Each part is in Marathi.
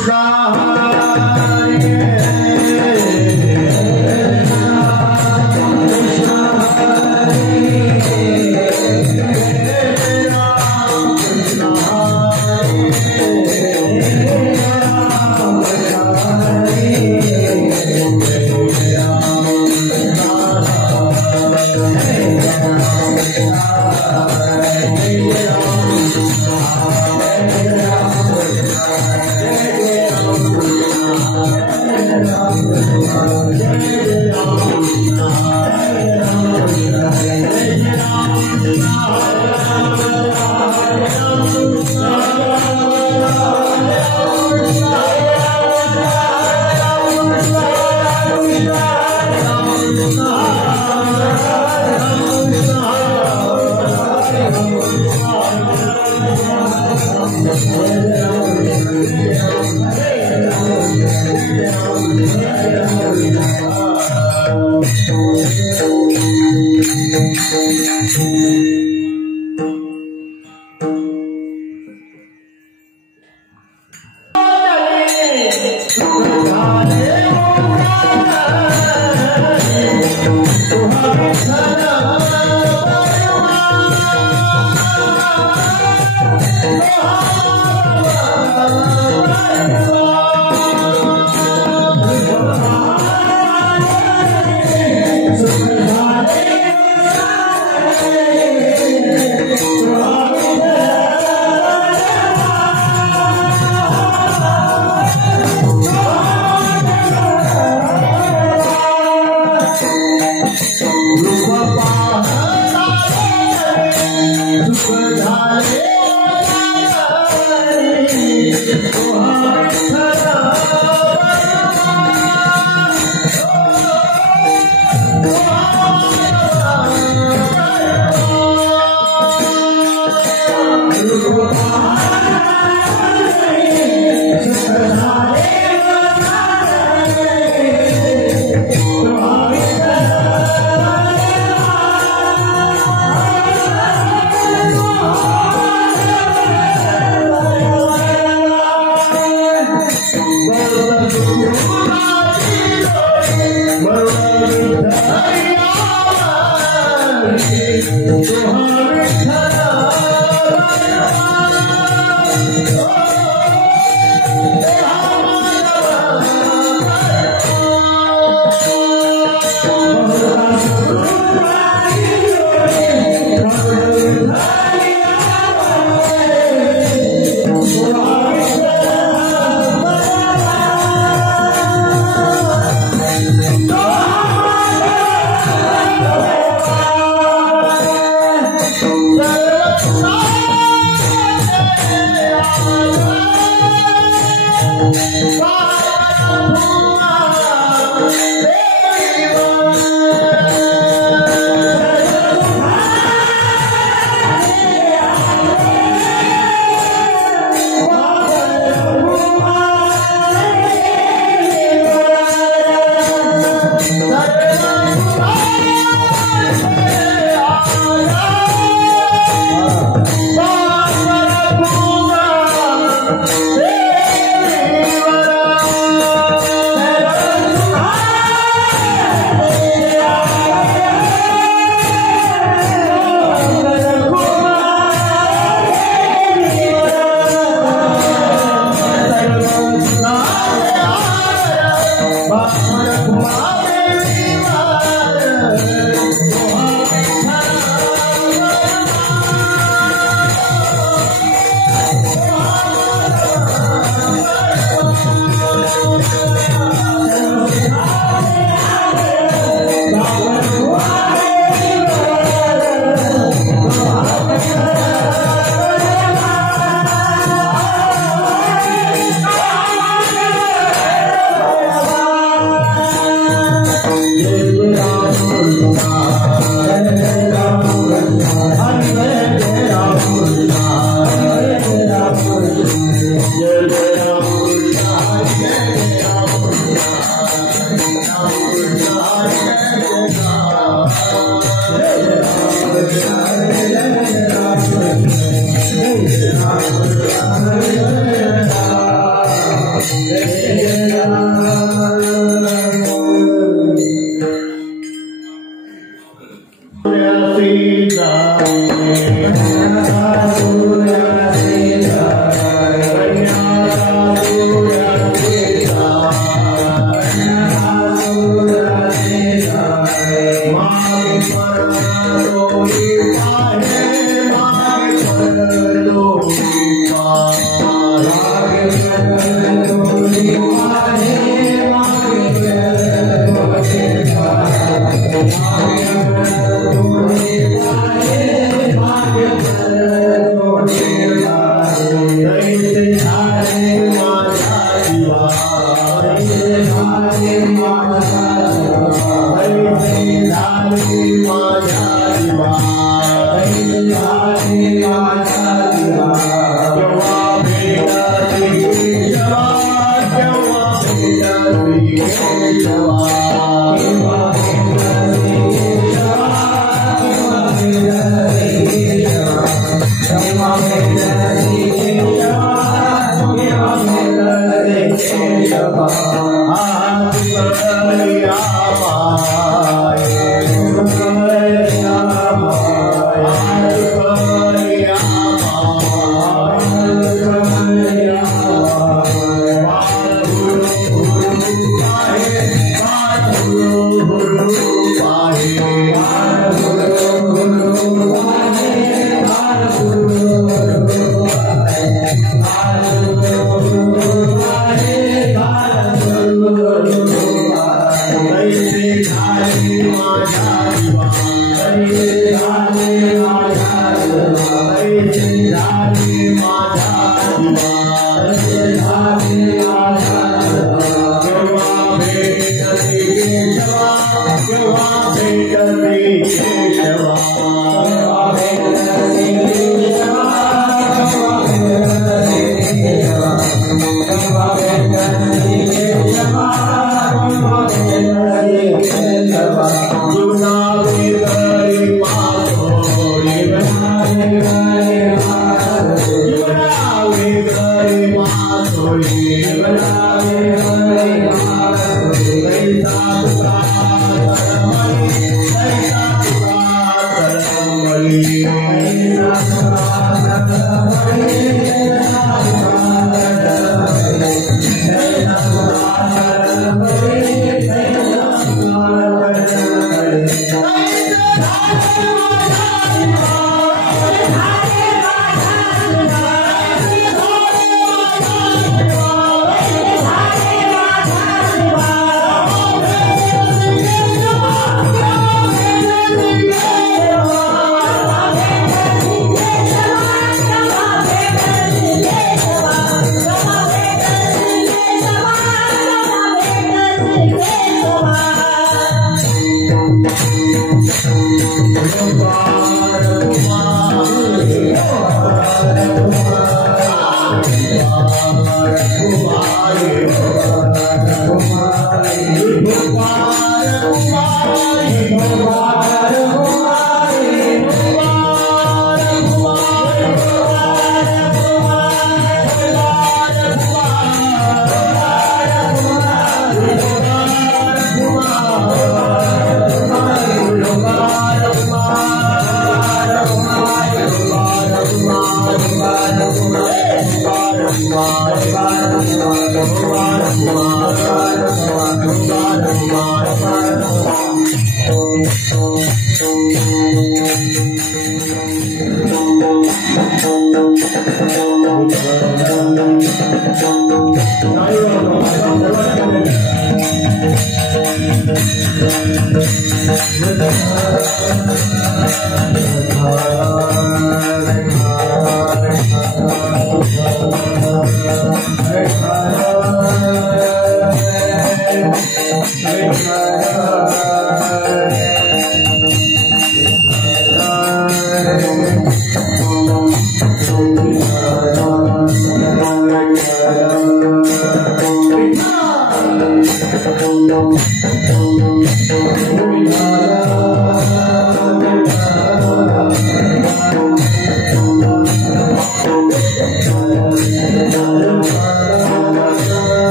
सुख धारे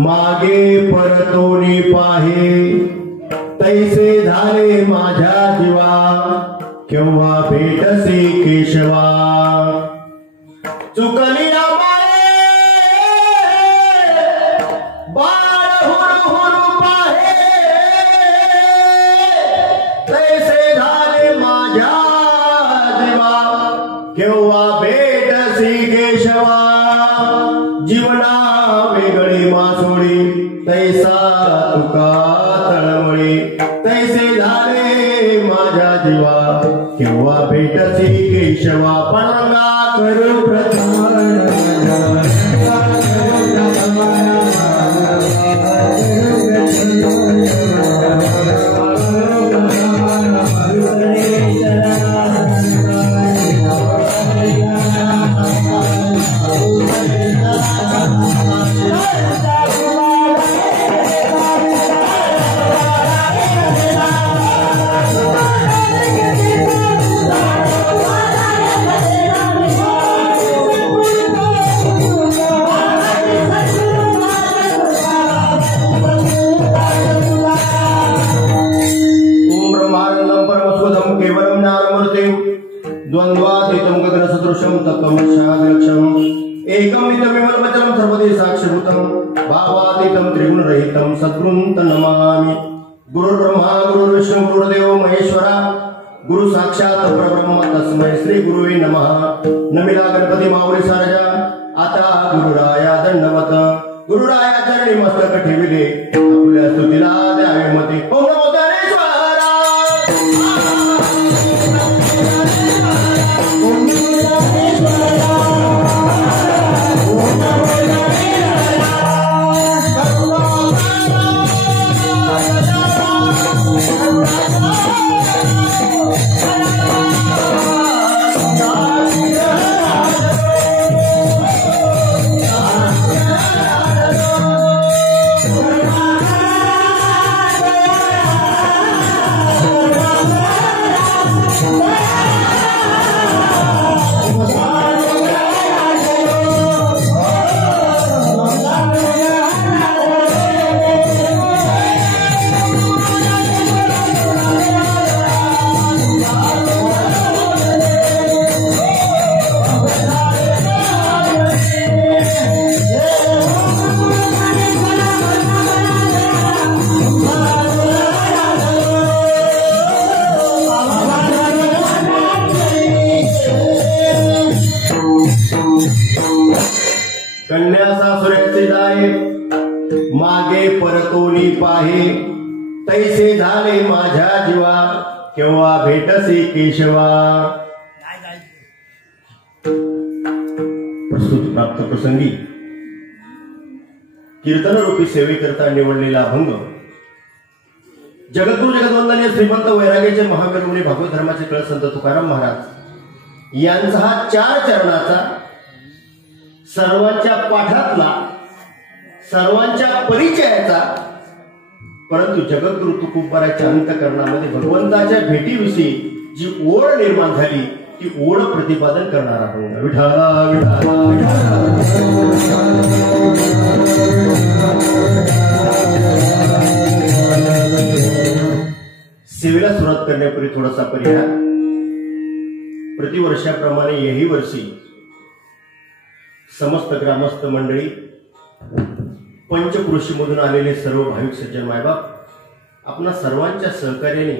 मागे परतोनी पाहे तैसे झाले माझ्या जीवा केव्हा भेटसी केशवा चुकली बाळ हुरू हुरू पाहे तैसे झाले माझ्या जीवा केव्हा भेटसी केशवा जीवना वेगळी मासोळी तैसा तुका तळमळी तैसे झाले माझ्या जीवा केव्हा भेटसी केशवा पणंगा करू प्रधान द्वंद्वातीतं गगनसदृशं तत्त्वमक्षाग्रक्षम् एकं नित्यमिमलमचलं सर्वदे साक्षिभूतं भावातीतं त्रिगुणरहितं सद्गुरुं नमामि। गुरुर्ब्रह्मा गुरुर्विष्णु गुरुर्देवो महेश्वरा गुरु साक्षात् परब्रह्म तस्मै श्री गुरुवे नमः। नमिला गणपती माऊली सारजा आता गुरुराया दंडवत गुरुराया चरणी मस्तक ठेविले आपल्या स्तुतीला द्यावे मते। ओम नमो मागे परतोनी पाहे तैसे झाले माझ्या जीवा केव्हा भेटसी केशवा। प्रस्तुत प्राप्त प्रसंगी कीर्तन रूपी सेवेकरता निवडलेला अभंग जगद्गुरु जगद्वंदनीय श्रीमंत वैराग्याचे महावीर मुनी भागवत धर्माचे कळ संत तुकाराम महाराज यांचा हा 4 चरणाचा सर्वांच्या पाठातला सर्वांच्या परिचयाचा परंतु जगद्गुरु तुकोबाराच्या अंतःकरणामध्ये भगवंताच्या भेटीविषयी जी ओढ निर्माण झाली ती ओढ प्रतिपादन करणार आहोत। विठ्ठला सेवेला सुरुवात करण्यापूर्वी थोडासा परिहार। प्रतिवर्षाप्रमाणे यही वर्षी समस्त ग्रामस्थ मंडळी पंचकृषीमधून आलेले सर्व भाविक सज्जन मायबाप आपणा सर्वांच्या सहकार्याने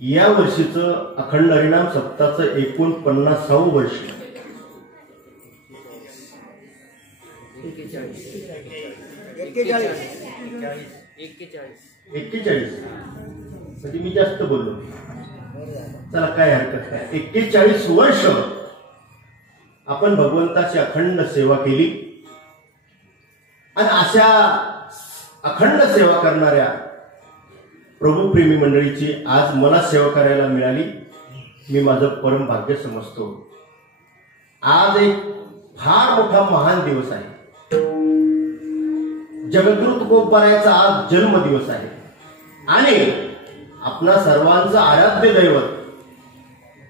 या वर्षीचं अखंड हरिनाम सप्ताहाचं 49वे वर्ष 41 म्हणजे मी जास्त बोललो चला काय हरकत नाही। 41 वर्ष आपण भगवंताची अखंड सेवा केली आणि अशा अखंड सेवा करणाऱ्या प्रभुप्रेमी मंडळीची आज मला सेवा करायला मिळाली मी माझं परम भाग्य समजतो। आज एक फार मोठा महान दिवस आहे। जगद्गुरु तुकोबारायाचा आज जन्म दिवस आहे आणि आपणा सर्वांचा आराध्य दैवत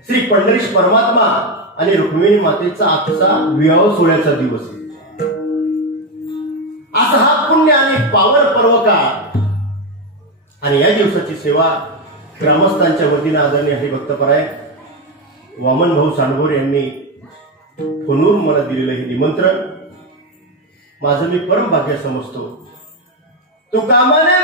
श्री पंढरीश परमात्मा आणि रुक्मिणी मातेचा आजचा विवाह सोहळ्याचा दिवस आहे। पावन पर्व काळ आणि या दिवसाची सेवा ग्रामस्थांच्या वतीने आदरणीय हरिभक्तपराय वामन भाऊ सांडभोर यांनी फोनवरून मला दिलेलं हे निमंत्रण माझं मी परम भाग्य समजतो. तू कामाने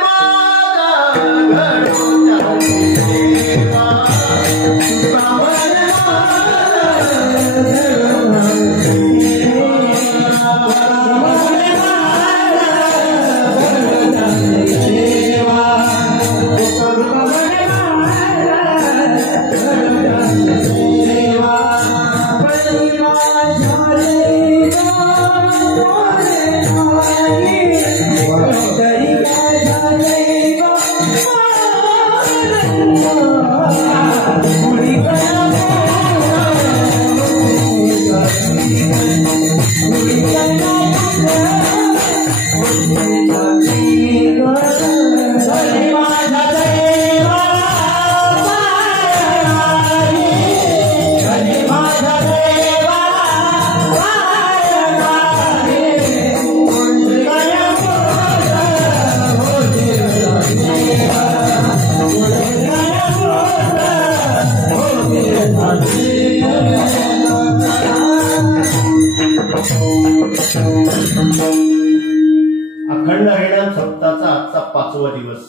अखंड हरिनाम सप्ताहाचा आजचा 5वा दिवस.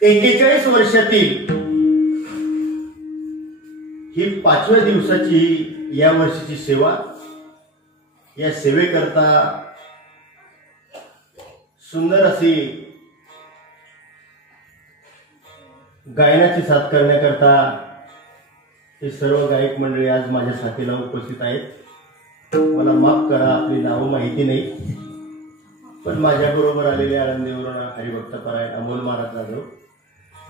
41 वर्षातील ही 5व्या दिवसाची या वर्षीची सेवा. या सेवेकरता सुंदर अशी गायनाची साथ करण्याकरता हे सर्व गायक मंडळी आज माझ्या साथीला उपस्थित आहेत. मला माफ करा, आपली नावं माहिती नाही, पण माझ्याबरोबर आलेले आळंदीवरून हरिभक्तपराय अमोल महाराज जाधव,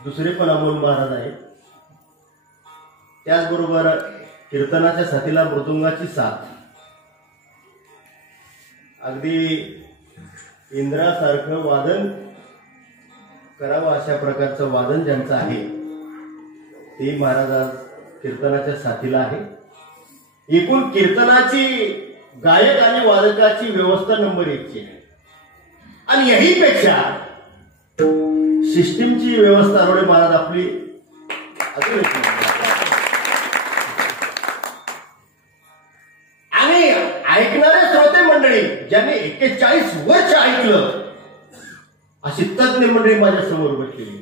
दुसरे पण अमोल महाराज आहेत. त्याचबरोबर कीर्तनाच्या साथीला मृदुंगाची साथ, अगदी इंद्रासारखं वादन करावं अशा प्रकारचं वादन ज्यांचं आहे ते महाराज आज कीर्तनाच्या साथीला आहे. एकूण कीर्तनाची गायक आणि वादकाची व्यवस्था नंबर 1ची आहे. आणि यहीपेक्षा सिस्टीमची व्यवस्था रोडे महाराज आपली अजून आणि ऐकणारे श्रोते मंडळी ज्यांनी 41 वर्ष ऐकलं अशी तज्ञ मंडळी माझ्या समोर बसलेली.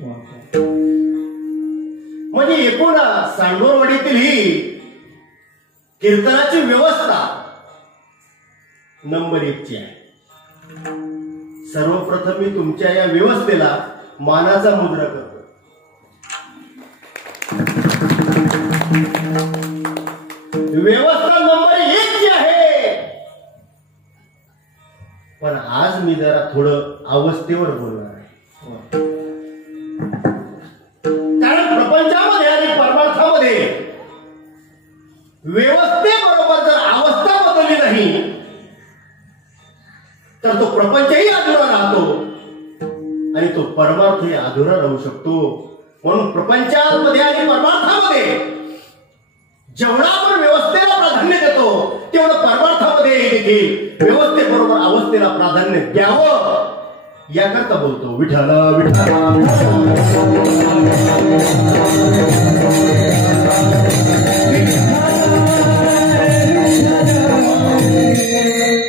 म्हणजे एकूण सांडोरवाडीतील ही कीर्तनाची व्यवस्था नंबर 1ची आहे. सर्वप्रथम मी तुमच्या या व्यवस्थेला मानाचा मुद्रा करतो. व्यवस्था नंबर 1ची आहे. पण आज मी जरा थोडं अवस्थेवर बोलणार आहे. कारण प्रपंचामध्ये आणि परमार्थामध्ये व्यवस्थेबरोबर जर अवस्था बदलली नाही तर तो प्रपंचही अधुरा राहतो आणि तो परमार्थही अधुरा राहू शकतो. म्हणून प्रपंचामध्ये आणि परमार्थामध्ये जेवढा आपण व्यवस्थेला प्राधान्य देतो तेवढं परमार्थामध्ये देखील व्यवस्थेबरोबर अवस्थेला प्राधान्य द्यावं याकरता बोलतो. विठ्ठल विठ्ठल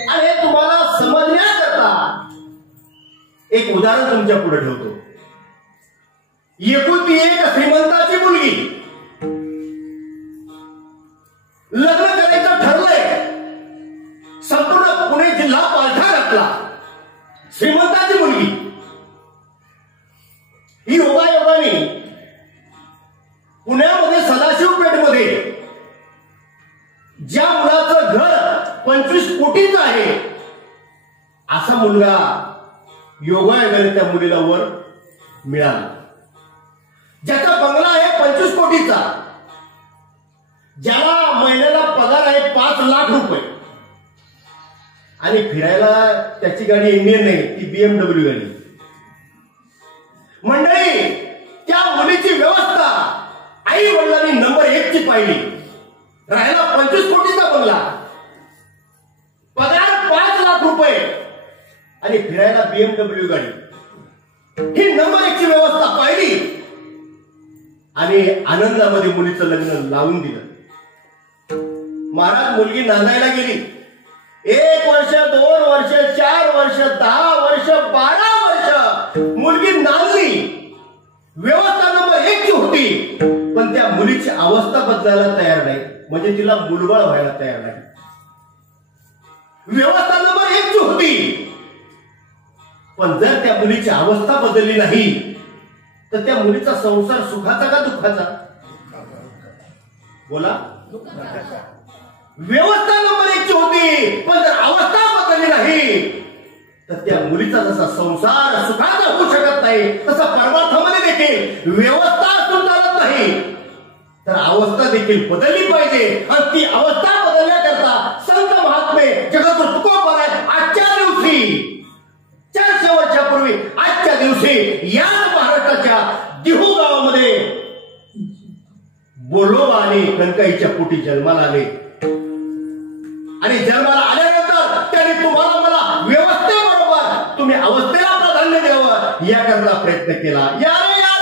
अरे तुम्हाला समजण्याकरता एक उदाहरण तुमच्या पुढे ठेवतो. एकुलती एक श्रीमंताची मुलगी, लग्न करायचं ठरलंय, संपूर्ण पुणे जिल्हा पालथा घातला. श्रीमंताची मुलगी ही योगायोगाने पुण्यामध्ये सदाशिवपेठमध्ये ज्या मुलाचं घर 25 कोटीचं आहे असा मुलगा योगायोगाने त्या मुलीला वर मिळाला. ज्याचा बंगला आहे 25 कोटीचा, ज्याला महिन्याला पगार आहे 5 लाख रुपये आणि फिरायला त्याची गाडी इंडियन नाही, ती BMW गाडी. मंडळी, त्या मुलीची व्यवस्था आई वडिलांनी नंबर 1ची पाहिली. राहिला 25 कोटीचा बंगला, पगार 5 लाख BMW गाडी, ही नंबर 1 ची व्यवस्था पाहिली आणि आनंदामध्ये मुलीचं लग्न लावून दिलं. महाराज मुलगी नांदायला गेली. 1 वर्ष, 2 वर्ष, 4 वर्ष, 10 वर्ष, 12 वर्ष मुलगी नांदली. व्यवस्था नंबर 1 ची होती, पण त्या मुलीची अवस्था बदलायला तयार नाही, म्हणजे तिला मुलबाळ व्हायला तयार नाही. व्यवस्था नंबर 1 ची होती, पण जर त्या मुलीची अवस्था बदलली नाही तर त्या मुलीचा संसार सुखाचा का दुःखाचा? बोला. व्यवस्था नंबर 1 ची होती, पण जर अवस्था बदलली नाही तर त्या मुलीचा जसा संसार सुखाचा होऊ शकत नाही, तसा परमार्थामध्ये देखील व्यवस्था असून चालत नाही, तर अवस्था देखील बदलली पाहिजे. आणि ती अवस्था बदलण्याकरता संत महात्मे जगद्गुरु तुकोबा आजच्या दिवशी 400 वर्षापूर्वी आजच्या दिवशी या महाराष्ट्राच्या दिहू गावामध्ये बोलोबा आणि कणकाईच्या पोटी जन्माला आले. आणि जन्माला आल्यानंतर त्यांनी तुम्हाला मला व्यवस्थेबरोबर तुम्ही अवस्थेला प्राधान्य द्यावं याकरता प्रयत्न केला. यारे यारे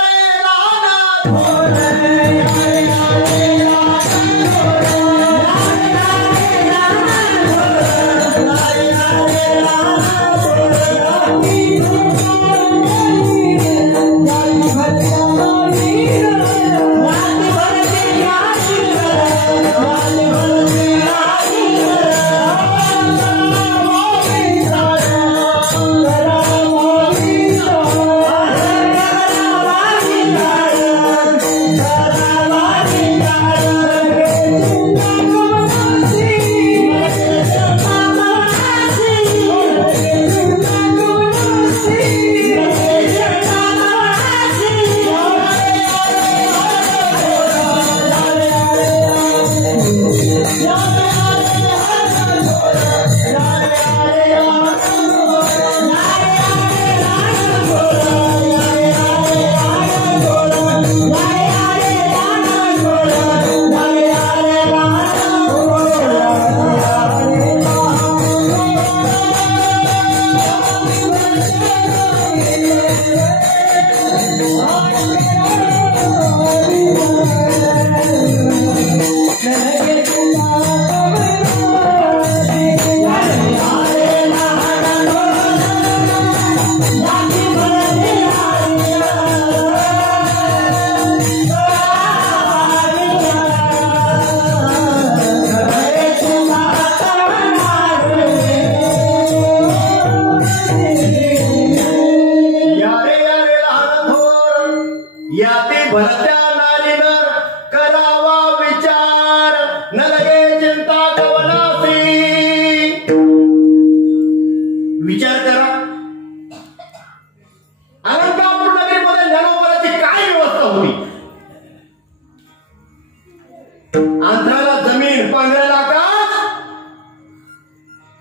आंध्राला जमीन, पांघरायला आकाश,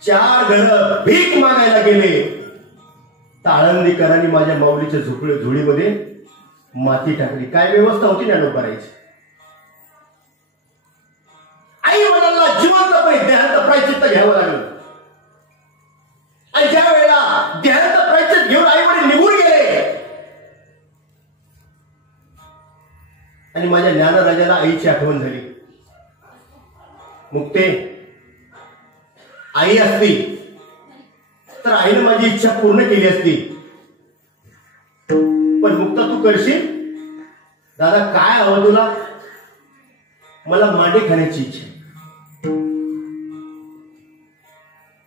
4 घर भीक मागायला गेले. ताळंदीकरांनी माझ्या माऊलीच्या झोळीमध्ये माती टाकली. काय व्यवस्था होती ज्ञानोबाराची? आई वडिलांना जिवंतपणे देहांत प्रायचित्त घ्यावं लागलं. आणि ज्या वेळेला देहांत प्रायचित्त घेऊन आई वडील निघून गेले आणि माझ्या ज्ञानराजाला आईची आठवण झाली. मुक्ते, आई असती तर आईने माझी इच्छा पूर्ण केली असती. पण मुक्ता तू करशील? दादा काय हवं तुला? मला मांडे खाण्याची इच्छा.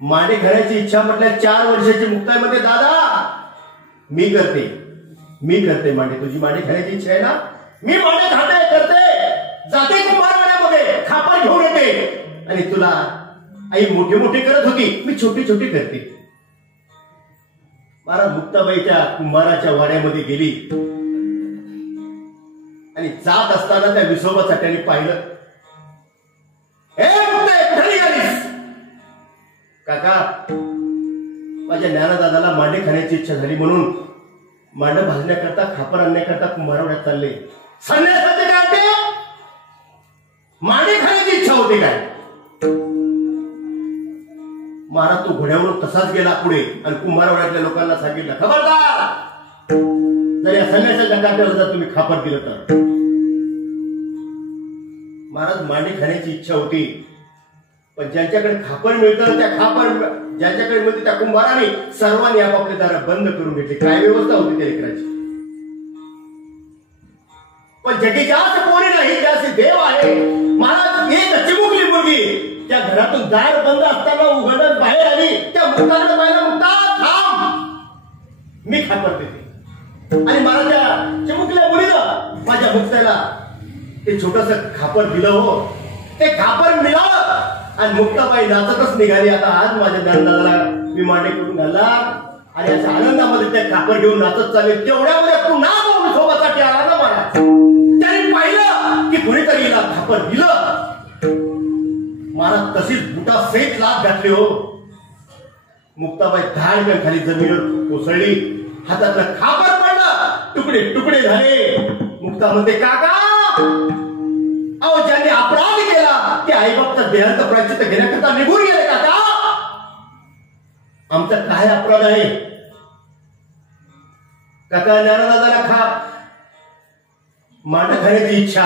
मांडे खाण्याची इच्छा म्हटल्या 4 वर्षाची मुक्ताईमध्ये दादा मी करते मांडे. तुझी मांडे खाण्याची इच्छा आहे ना? मी मांडे करते, जाते कुंभारवाड्यामध्ये खापर घेऊन येते. आणि तुला आई मोठे मोठे करत होती, मी छोटे छोटे करते. महाराज मुक्ताबाईच्या कुंभाराच्या वाड्यामध्ये गेली आणि जात असताना त्या विसोबा चाट्याने पाहिलं. हे मुक्ते, कुठे निघालीस? काका, माझ्या ज्ञानदादाला मांडे खाण्याची इच्छा झाली म्हणून मांड भाजण्याकरता, खापर आणण्याकरता कुंभारवाड्यात चालले. संन्यासाचे काय ते? मांडे खाण्याची इच्छा होती काय? महाराज तो घोड्यावरून तसाच गेला पुढे आणि कुंभारवाड्यातल्या लोकांना सांगितलं, खबरदार, जर या संन्यासाच्या डकाट्याला जर तुम्ही खापर दिलं तर. महाराज मांडे खाण्याची इच्छा होती, पण ज्यांच्याकडे खापर मिळतं त्या खापर ज्यांच्याकडे मिळते त्या कुंभाराने सर्वांनी आपापले दार बंद करून घेतले. काय व्यवस्था होती त्या लेकराची. पण जगी जास्त कोणी नाही, ज्याचे देव आहे. महाराज एक चिमुकली मुलगी त्या घरातून दार बंद असताना उघडत बाहेर आली. त्या मुक्ताकडे पाहिला, मुक्ता थांब, मी खापर देते. आणि मला त्या चिमुकल्या मुलीनं माझ्या मुक्ताला ते छोटस खापर दिलं. हो, ते खापर मिळालं आणि मुक्ताबाई नाचतच निघाली. आता आज माझ्या ज्ञानदादाला मी मांडे करून घालला आणि अशा आनंदामध्ये ते खापर घेऊन नाचत चालले. तेवढ्यामध्ये पुन्हा सोबतसाठी आला ना मला. त्याने पाहिलं की कुणीतरी हिला खापर दिलं. मला तशीच बुटा सहित लाथ घातली. हो, मुक्ताबाई धाडकन खाली जमिनीवर कोसळली. हातातलं खापर पडलं, तुकडे तुकडे झाले. मुक्ता म्हणते, काका, अहो ज्यांनी अपराध केला ते आईबापचा देहांत प्रायश्चित्त घेण्याकरता निघून गेले. काका, आमचा काय अपराध आहे? काका, ज्ञानदादाला मांड खाण्याची इच्छा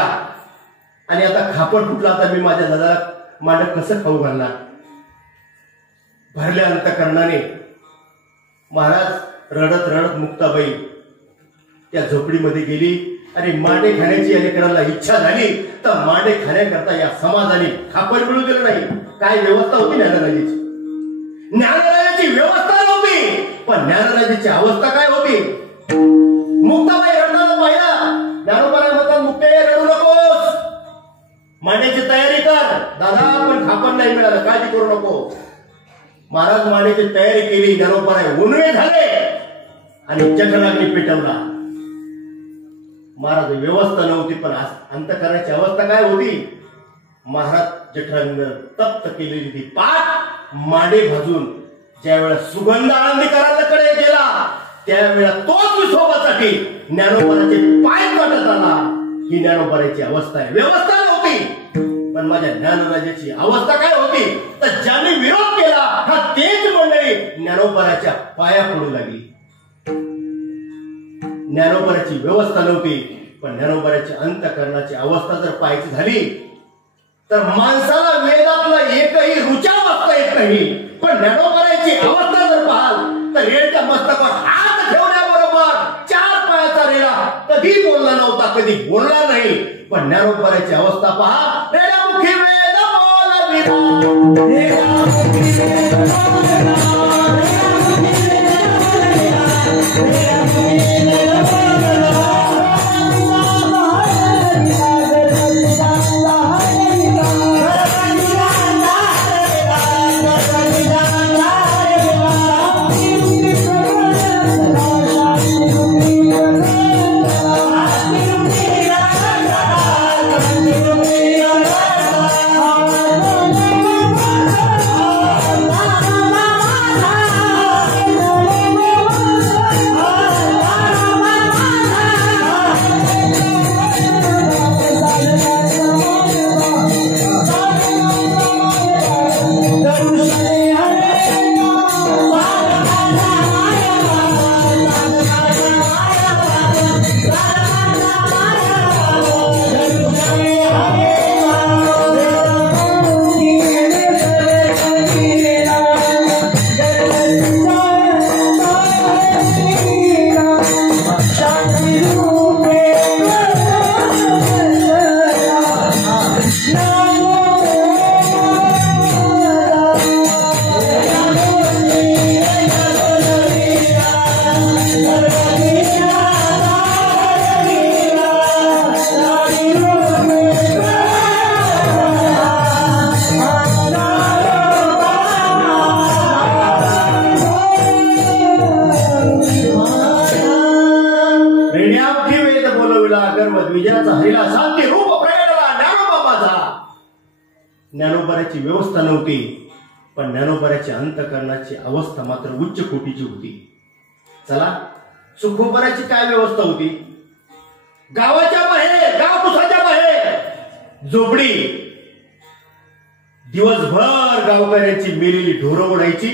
आणि आता खापर फुटला. आता मी माझ्या दादाला मांड कसं खाऊ घालणार? भरल्या अंतकरणाने महाराज रडत रडत मुक्ताबाई त्या झोपडीमध्ये गेली आणि मांडे खाण्याची या लेकराला इच्छा झाली तर मांडे खाण्याकरता या समाजाने खापर मिळू दिलं नाही. काय व्यवस्था होती ज्ञानराजाची? ज्ञानराजाची व्यवस्था नव्हती, पण ज्ञानराजाची अवस्था काय होती? मुक्ताबाई रडताना पाहिला. ज्ञानोबाई म्हणतात, मुक्ते रडू नकोस, मांड्याची तयारी कर. दादा, पण खापर नाही मिळालं, काळजी करू नको. महाराज मांड्याची तयारी केली. ज्ञानोबाई उन्हे झाले आणि जठराग्नी पेटवला. महाराज व्यवस्था नव्हती, पण अंतकरणाची अवस्था काय होती? महाराज जठराग्नी तप्त केलेली ती पाठ मांडे भाजून ज्या वेळा सुगंध आनंदीकरांकडे गेला त्यावेळेला तोच विसोबासाठी ज्ञानोबाचे पाय काढत आला. ही ज्ञानोबाची अवस्था आहे. व्यवस्था नव्हती, पण माझ्या ज्ञानराजाची अवस्था काय होती? तर ज्यांनी विरोध केला हा तेच मंडळी ज्ञानोबाच्या पाया पडू लागली. ज्ञानोबाची व्यवस्था नव्हती, पण ज्ञानोबाची अंतकरणाची अवस्था जर पाहायची झाली तर माणसाला वेदातलं एकही रुचा वाचता येत नाही. पण ज्ञानोबाची अवस्था जर पाहाल तर रेडच्या मस्तकावर हात ठेवण्याबरोबर चार पायाचा रेडा कधी बोलला नव्हता, कधी बोलला नाही. पण ज्ञानोबाची अवस्था पहा. रेडामुखी वेद ज्ञानोबाची व्यवस्था नव्हती, पण ज्ञानोबाची अंतकरणाची अवस्था मात्र उच्च कोटीची होती. चला, सुखोबराची काय व्यवस्था होती? गावाच्या बाहेर, गाव कुसाच्या बाहेर झोपडी. दिवसभर गावकऱ्यांची मेलेली ढोरं ओढायची,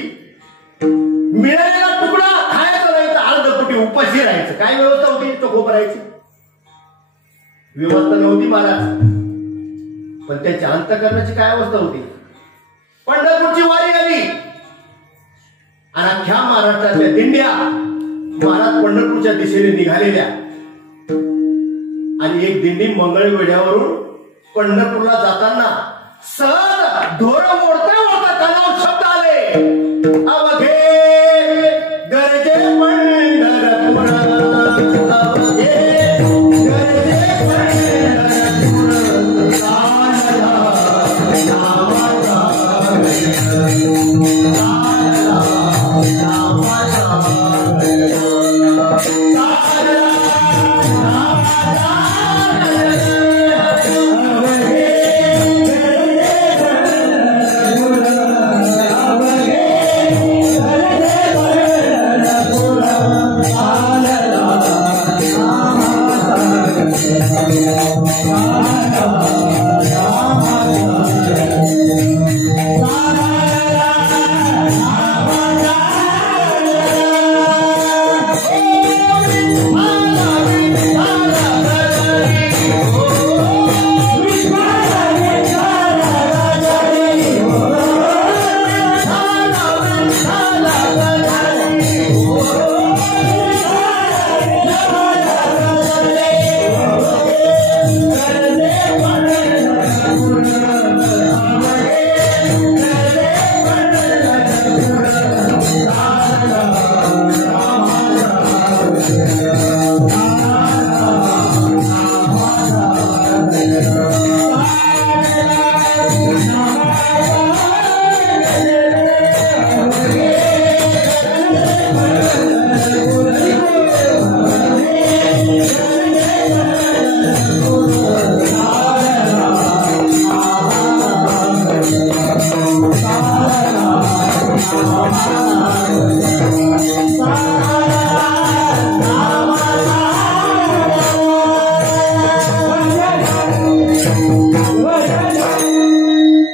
मिळालेला तुकडा खायचा नाही तर अर्धपोटी उपाशी राहायचं. काय व्यवस्था होती चोखो करायची? व्यवस्था नव्हती महाराज, पण त्यांच्या अंतःकरणाची काय अवस्था होती? पंढरपूरची वारी आली आणि अख्ख्या महाराष्ट्रातल्या दिंड्या महाराज पंढरपूरच्या दिशेने निघालेल्या, आणि एक दिंडी मंगळवेढ्यावरून पंढरपूरला जाताना सहज ढोरं मोडता मोडता कानावर शब्द आले, अवघे गरजे पंढरपूर,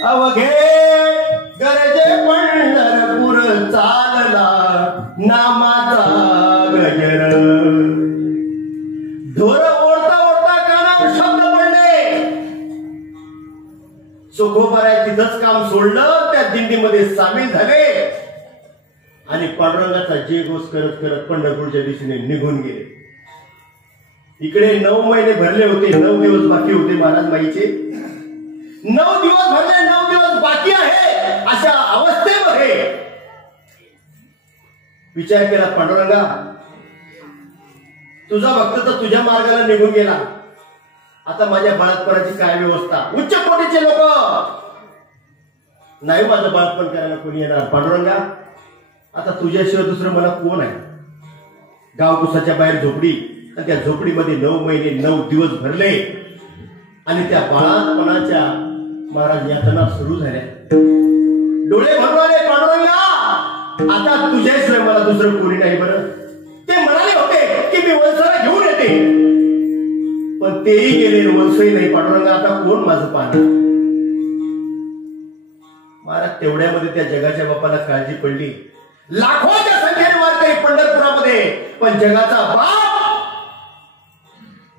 अवघे गरजे पंढरपूर, चालला नामाचा गजर. ढोरं ओढता ओढता कानावर शब्द पडले. चोखोबाराय तिथंच काम सोडलं, त्या दिंडीमध्ये सामील झाले आणि पांडुरंगाचा जे गोस करत करत पंढरपूरच्या दिशेने निघून गेले. इकडे 9 महिने भरले होते, 9 दिवस बाकी होते महाराज माईचे. 9 दिवस भरले, 9 दिवस बाकी आहे. अशा अवस्थेमध्ये विचार केला, पांडुरंगा तुझा भक्त तर तुझ्या मार्गाला निघून गेला, आता माझ्या बाळातपणाची काय व्यवस्था? उच्च कोटीचे लोक नाही माझं बाळपण करायला कोणी येणार. पांडुरंगा आता तुझ्याशिवाय दुसरं मला कोण आहे? गावकुसाच्या बाहेर झोपडी, त्या झोपडीमध्ये 9 महिने 9 दिवस भरले आणि त्या बाळापणाच्या महाराज यातना सुरू झाल्या. डोळे भरून आले, पांडुरंगा आता तुझ्याशिवाय मला दुसरं कोणी नाही. बरं ते म्हणाले होते की मी वंशाला घेऊन येते, पण तेही गेले, वंशही नाही. पांडुरंगा आता कोण माझं पाहणार? महाराज तेवढ्यामध्ये त्या जगाच्या बापाला काळजी पडली. लाखोच्या संख्येने वारकरी पंढरपुरामध्ये, पण जगाचा बाप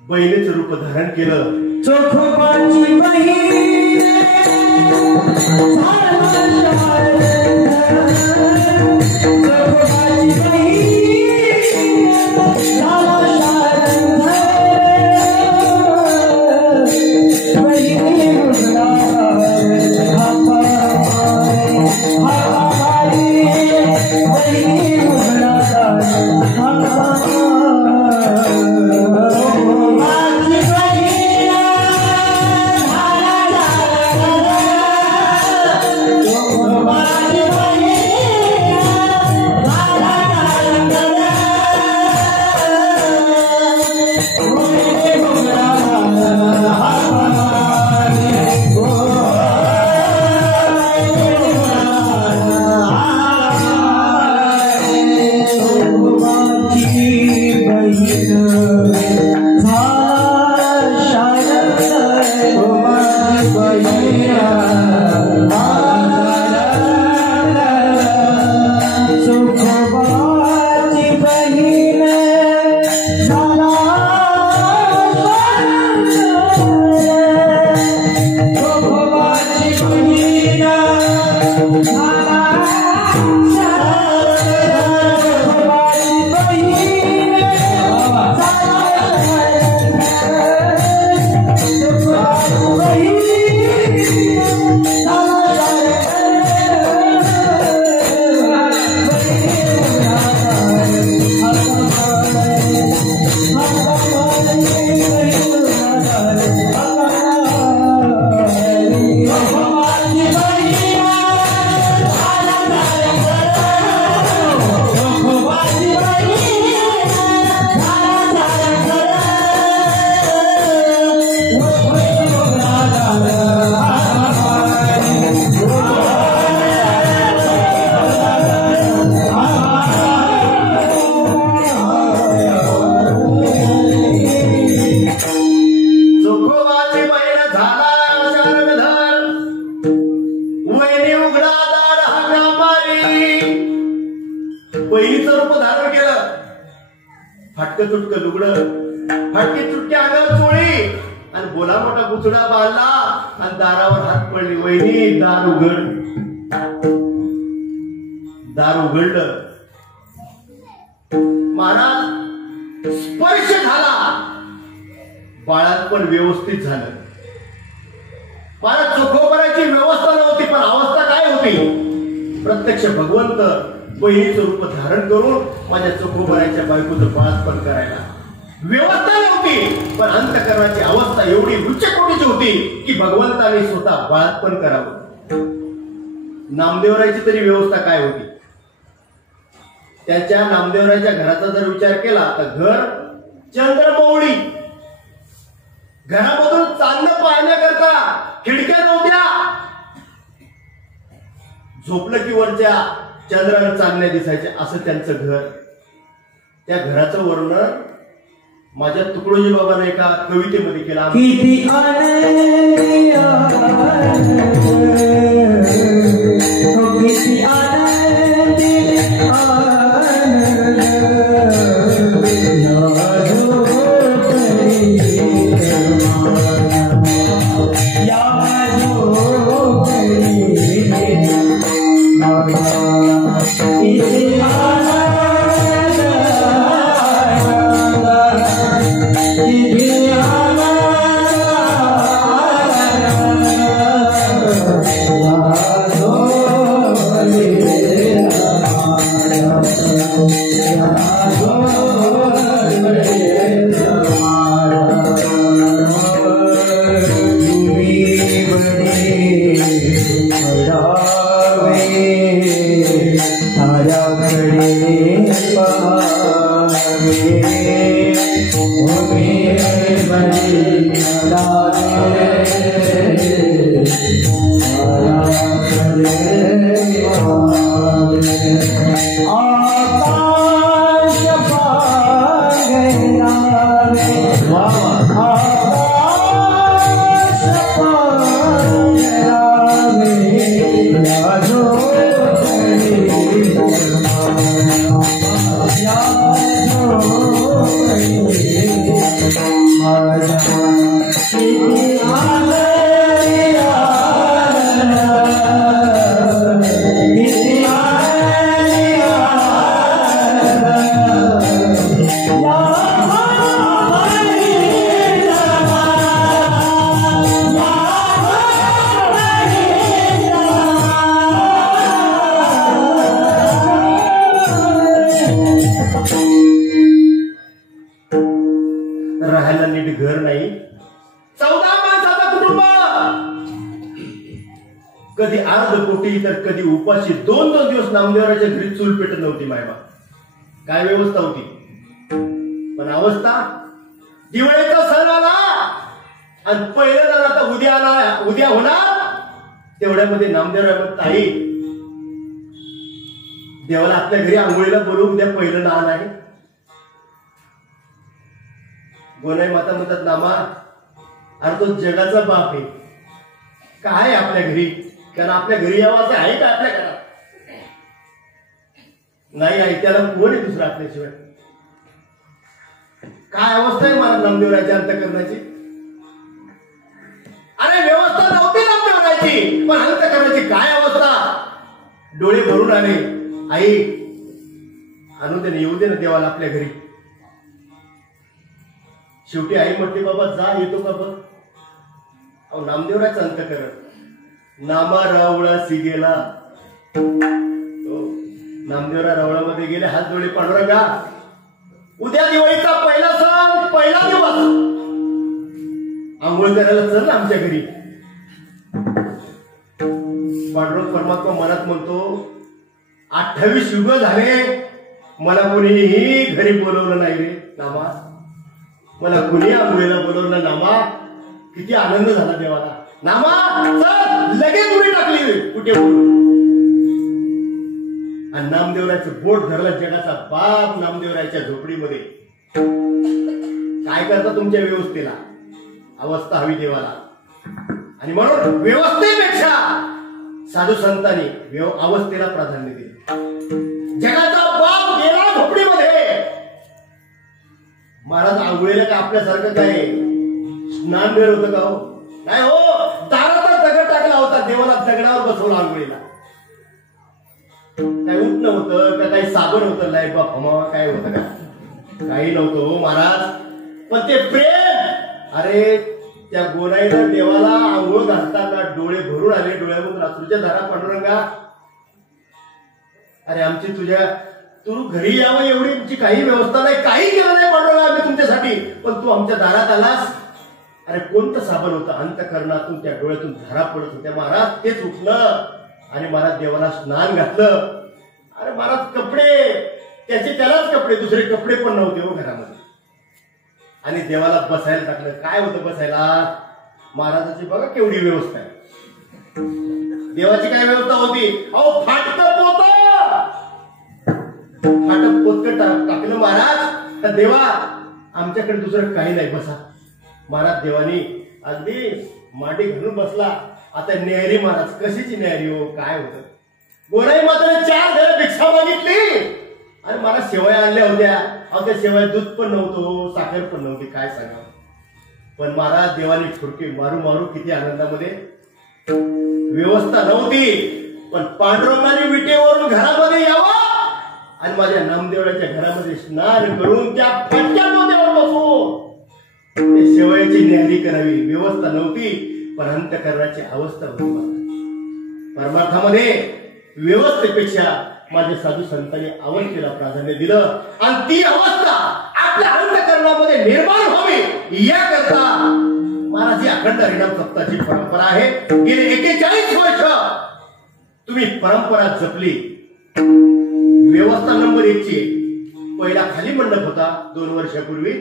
बहिणीचं रूप धारण केलं. चोखोबाची बहीण लुगडं, फाटकी तुटकी अंगावर चोळी आणि बोला मोठा बुचडा बांधला आणि दारावर हात पडली. वहिनी दार उघड. दार उघडलं. महाराज स्पर्श झाला. बाळात पण व्यवस्थित झालं. महाराज चोखोबराची व्यवस्था नव्हती पण अवस्था काय होती? प्रत्यक्ष भगवंत बहिणीचं रूप धारण करून माझ्या चोखोबराच्या बायकोचं बाळातपण करायला. व्यवस्था नव्हती पण अंतःकरणाची अवस्था एवढी उच्च कोटीची होती की भगवंताने स्वतः बाळातपण करावं. नामदेवरायची तरी व्यवस्था काय होती? त्याच्या नामदेवरायच्या घराचा जर विचार केला तर घर चंद्रमौळी. घरामधून चांदणं पाहण्याकरता खिडक्या नव्हत्या. झोपलं की वरच्या चंद्रानं चांदण्या दिसायच्या असं त्यांचं घर. त्या घराचं वर्णन माझ्या तुकडोजी बाबाने एका कवितेमध्ये केला. किती आनंदी किती आनंदी राहायला नीट घर नाही. 14 माणसाचं कुटुंब. कधी अर्ध पोटी तर कधी उपाशी 2-2 दिवस नामदेवराच्या घरी चूल पेटत नव्हती. मायबा काय व्यवस्था होती. पण अवस्था दिवाळीचा सण आला आणि पहिलं जर आता उद्या होणार तेवढ्यामध्ये नामदेवराय ताई देवाला आपल्या घरी आंघोळीला बोलवून उद्या पहिलं लहान आहे. गोनाई माता म्हणतात नामा अरे तो जगाचा बाप आहे. काय आपल्या घरी? कारण आपल्या घरी यावं असं आहे का आपल्या घरात? नाही आहे. त्याला कोण आहे दुसरं आपल्याशिवाय? काय अवस्था आहे मला नामदेवराच्या अंतःकरणाची? अरे व्यवस्था नव्हती नामदेवराची पण अंतःकरणाची काय अवस्था? डोळे भरून आले. आई आणून त्याने येऊ दे ना देवाला आपल्या घरी. शेवटी आई म्हटली बाबा जा येतो का बघ. अहो नामदेवराचं अंतःकरण नामा रावळासी गेला. नामदेवरा रावळामध्ये गेले. हात जोडे पांडुरंगा उद्या दिवाळीचा पहिला सण पहिला दिवस आंघोळ करायला चल आमच्या घरी. पांडुरंग परमात्मा मनात म्हणतो 28 युग झाले मला कुणीही घरी बोलवलं नाही रे नामा. मला कुणी आंघोळीला बोलवलं नामा. किती आनंद झाला देवाला. नामा चल लगेच उडी टाकली कुठे बोलून. आणि नामदेवराचं बोट धरलं. जगाचा बाप नामदेवराच्या झोपडीमध्ये. काय करता तुमच्या व्यवस्थेला? अवस्था हवी देवाला. आणि म्हणून व्यवस्थेपेक्षा साधू संतांनी अवस्थेला प्राधान्य दिले. जगाचा बाप गेला झोपडीमध्ये. महाराज आंघोळीला काय आपल्यासारखं काय स्नान घर होतं का हो? नाही हो, दाराचा दगड टाकला होता, देवाला दगडावर बसवला आंघोळीला. काय उठणं होतं का काही साबण होतं, नाही बाबा काय होतं का? काही नव्हतं हो महाराज. पण ते प्रेम, अरे त्या गोराईनं देवाला आंघोळ घालताना डोळे भरून आले, डोळ्यामधून अश्रूच्या धारा. पांडुरंगा, अरे आमची तू घरी यावं एवढी तुमची काही व्यवस्था नाही, काही केलं नाही पांडुरंगा आम्ही तुमच्यासाठी, पण तू आमच्या दारात आलास. अरे कोणतं साबण होतं, अंतःकरणातून त्या डोळ्यातून धारा पडत होत्या महाराज. तेच उठलं आणि महाराज देवाला स्नान घातलं. अरे महाराज कपडे त्यालाच कपडे, दुसरे कपडे पण नव्हते हो घरामध्ये. आणि देवाला बसायला टाकलं. काय होतं बसायला? महाराजाची बघा केवढी व्यवस्था आहे. देवाची काय व्यवस्था होती? अहो फाटक पोत टाकलं महाराज. तर देवा आमच्याकडे दुसरं काही नाही, बसा. महाराज देवानी अगदी मांडी घालून बसला. आता न्यारी महाराज, कशाची न्यारी हो? काय होतं? गोराई मात्र 4 घरं भिक्षा मागितली आणि मला शेवया आणल्या होत्या. अहो त्या शेवया दूध पण नव्हतं, साखर पण नव्हती, काय सांगा. पण महाराज देवानी ठुरके मारू मारू किती आनंदामध्ये. व्यवस्था नव्हती, पण पांडुरंगाने विटेवरून घरामध्ये यावं आणि माझ्या नामदेवळाच्या घरामध्ये स्नान करून त्या फाटक्या पोत्यावर बसून ते शेवयाची न्यारी करावी. व्यवस्था नव्हती, पण अंतःकरणाची अवस्था होती. परमार्थामध्ये व्यवस्थेपेक्षा माझ्या साधू संतांनी अवस्थेला प्राधान्य दिलं आणि ती अवस्था आपल्या अंतःकरणामध्ये निर्माण व्हावी याकरता महाराज ही अखंड हरिनाम सप्ताहाची परंपरा आहे. गेले 41 वर्ष तुम्ही परंपरा जपली. व्यवस्था नंबर 1 ची. पहिला खाली मंडप होता 2 वर्षापूर्वी,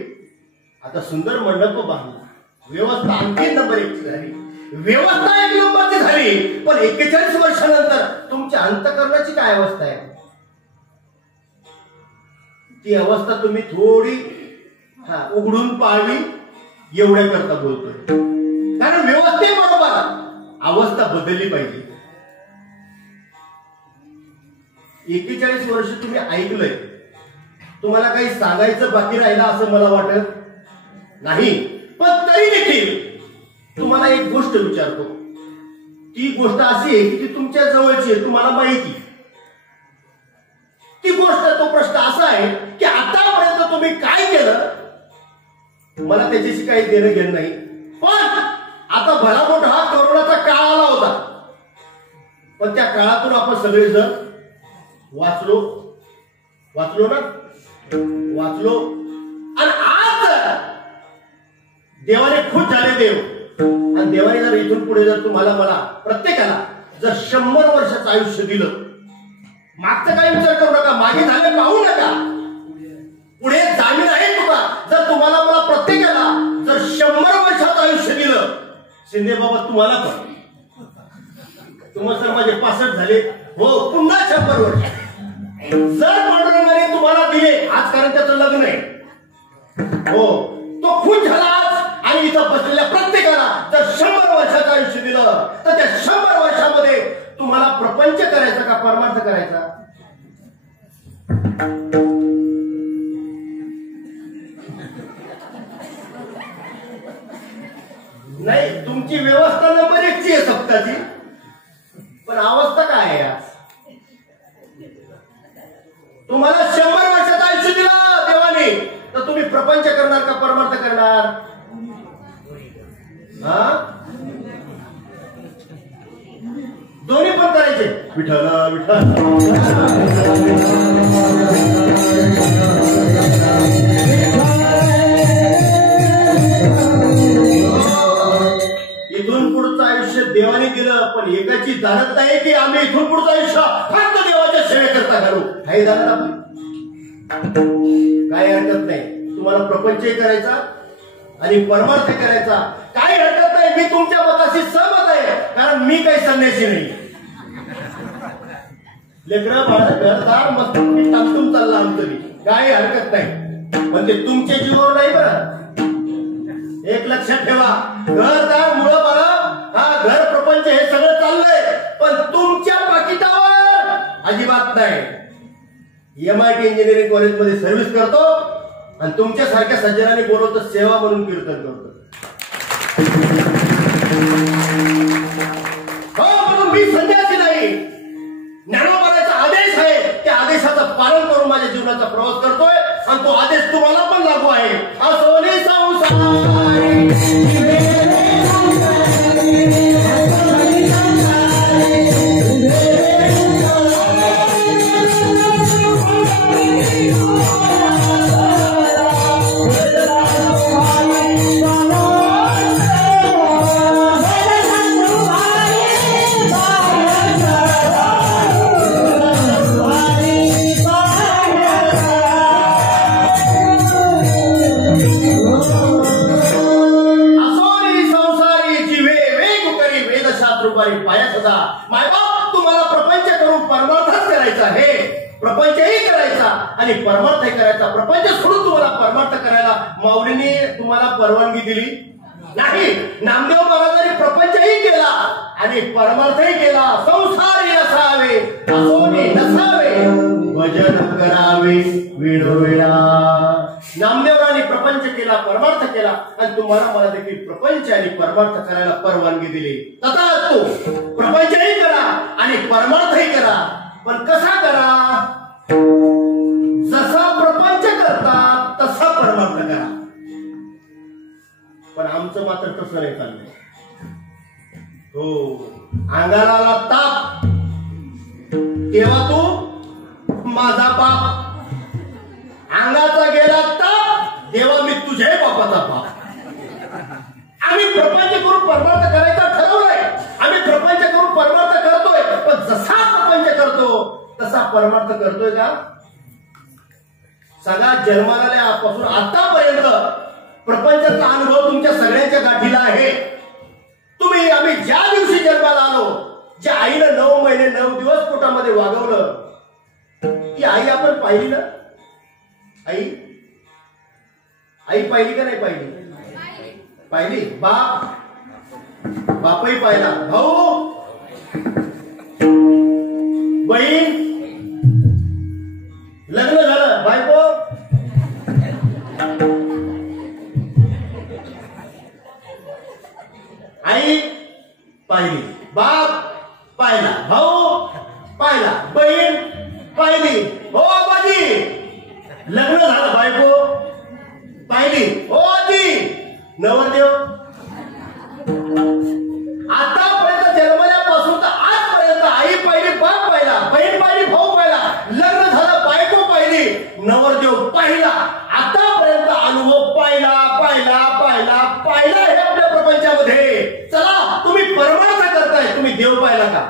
आता सुंदर मंडप बांधला. व्यवस्था आणखी नंबर 1 ची झाली. व्यवस्था 1 नंबरची झाली, पण 41 वर्षानंतर तुमच्या अंतःकरणाची काय अवस्था आहे? ती अवस्था तुम्ही थोडी उघडून पाहावी एवढ्या करता बोलतोय. कारण व्यवस्थेबरोबर अवस्था बदलली पाहिजे. 41 वर्ष तुम्ही ऐकलंय, तुम्हाला काही सांगायचं बाकी राहिलं असं मला वाटत नाही. पण तरी देखील तुम्हाला एक गोष्ट विचारतो. ती गोष्ट अशी आहे की ती तुमच्या जवळची आहे, तुम्हाला माहिती. ती गोष्ट, तो प्रश्न असा आहे की आतापर्यंत तुम्ही काय केलं, मला त्याच्याशी काही देणं घेणं नाही. पण आता भलामोठा हा कोरोनाचा काळ आला होता, पण त्या काळातून आपण सगळेजण वाचलो ना, वाचलो. आणि आज देवाने खुश झाले देव. आणि देवाने जर इथून पुढे जर तुम्हाला मला प्रत्येकाला जर 100 वर्षाचं आयुष्य दिलं, मागचं काही विचार करू नका, मागे झाले पाहू नका, पुढे जामीन आहे तुला. जर तुम्हाला मला प्रत्येकाला जर 100 वर्षाचं आयुष्य दिलं, शिंदे बाबा तुम्हाला पण, तुम्हाला जर माझे 65 झाले, हो पुन्हा 100 वर्ष जर पांडुरंगाने तुम्हाला दिले, आज कारण त्याचं लग्न आहे, हो तो खुश झाला आज. आणि इथं बसलेल्या प्रत्येकाला जर 100 वर्षाचं आयुष्य दिलं, तर त्या 100 वर्षामध्ये तुम्हाला प्रपंच करायचा का परमार्थ करायचा? नाही, तुमची व्यवस्था नंबर 1 ची आहे सप्ताची, पण अवस्था काय आहे आज? तुम्हाला 100 वर्षाचं आयुष्य दिलं देवाने, तर तुम्ही प्रपंच करणार का परमार्थ करणार? दोन्ही पण करायचे. विठ्ठल विठ्ठल. इथून पुढचं आयुष्य देवाने दिलं, पण एकाची दानत नाही की आम्ही इथून पुढचं आयुष्य फक्त देवाच्या सेवेकरता घालू. काही दानत आपण काय हरकत नाही. तुम्हाला प्रपंचही करायचा आणि परमार्थ करायचा, काही हरकत नाही. मी तुमच्या मताशी सहमत आहे, कारण मी काही संन्यासी नाही. लेकरं बाळ घरदार मस्त टाकून चालला आमचं मी, काही हरकत नाही. पण ते तुमच्या जीवावर नाही बरं, एक लक्षात ठेवा. घरदार मुळे बाळा हा घर प्रपंच हे सगळं चाललंय, पण तुमच्या पाकिटावर अजिबात नाही. MIT इंजिनिअरिंग कॉलेजमध्ये सर्व्हिस करतो, आणि तुमच्यासारख्या सज्जनाने बोलवतं सेवा म्हणून कीर्तन करतो. हो, म्हणून मी संन्यासी नाही. ज्ञानोबाचा आदेश आहे, त्या आदेशाचं पालन करून माझ्या जीवनाचा प्रवास करतोय आणि तो आदेश तुम्हाला पण लागू आहे. असोनी संसारी मायबाप तुम्हाला प्रपंच करून परमार्थच करायचा आहे. प्रपंचही करायचा आणि परमार्थही करायचा. प्रपंच सोडून तुम्हाला परमार्थ करायला माऊलीने तुम्हाला परवानगी दिली नाही. नामदेव महाराजांनी प्रपंचही केला आणि परमार्थही केला. संसारी असावे असोनी नसावे, भजन करावे वेळोवेळा. नामदेवरांनी प्रपंच केला, परमार्थ केला आणि तुम्हाला मला देखील प्रपंच आणि परमार्थ करायला परवानगी दिली. तथा असतो, प्रपंचही करा आणि परमार्थही करा. पण कसा करा? जसा प्रपंच करता तसा परमार्थ करा. पण आमचं मात्र तसं नाही चाललंय. हो, अंगाला ताप तेव्हा तू माझा बाप, अंगाचा गेला ताप तेव्हा मी तुझ्या बापाचा बाप. आम्ही प्रपंच करून परमार्थ करायचा ठरवलंय. आम्ही प्रपंच करून परमार्थ करतोय. पण जसा प्रपंच करतो तसा परमार्थ करतोय का? सगळा जन्माला आल्यापासून आतापर्यंत प्रपंचाचा अनुभव तुमच्या सगळ्यांच्या गाठीला आहे. आम्ही ज्या दिवशी जन्माला आलो, ज्या आईनं 9 महिने 9 दिवस पोटामध्ये वागवलं, ती आई आपण पाहिली ना? आई पाहिली का नाही पाहिली? पाहिली. बापही पाहिला, भाऊ बहीण, लग्न झालं, बायको, आई पाहिली, बाप पाहिला, भाऊ पाहिला, बहीण पाहिली, हो आबाजी, लग्न झालं, बायको पाहिली, हो आजी, नवरदेव. आतापर्यंत जन्मल्यापासून तर आजपर्यंत आई पाहिली, बाप पाहिला, बहीण पाहिली, भाऊ पाहिला, लग्न झालं, बायको पाहिली, नवरदेव पाहिला. आतापर्यंत अनुभव पाहिला पाहिला पाहिला पाहिला हे आपल्या प्रपंचामध्ये. चला, तुम्ही परमार्थ करताय, तुम्ही देव पाहिला का?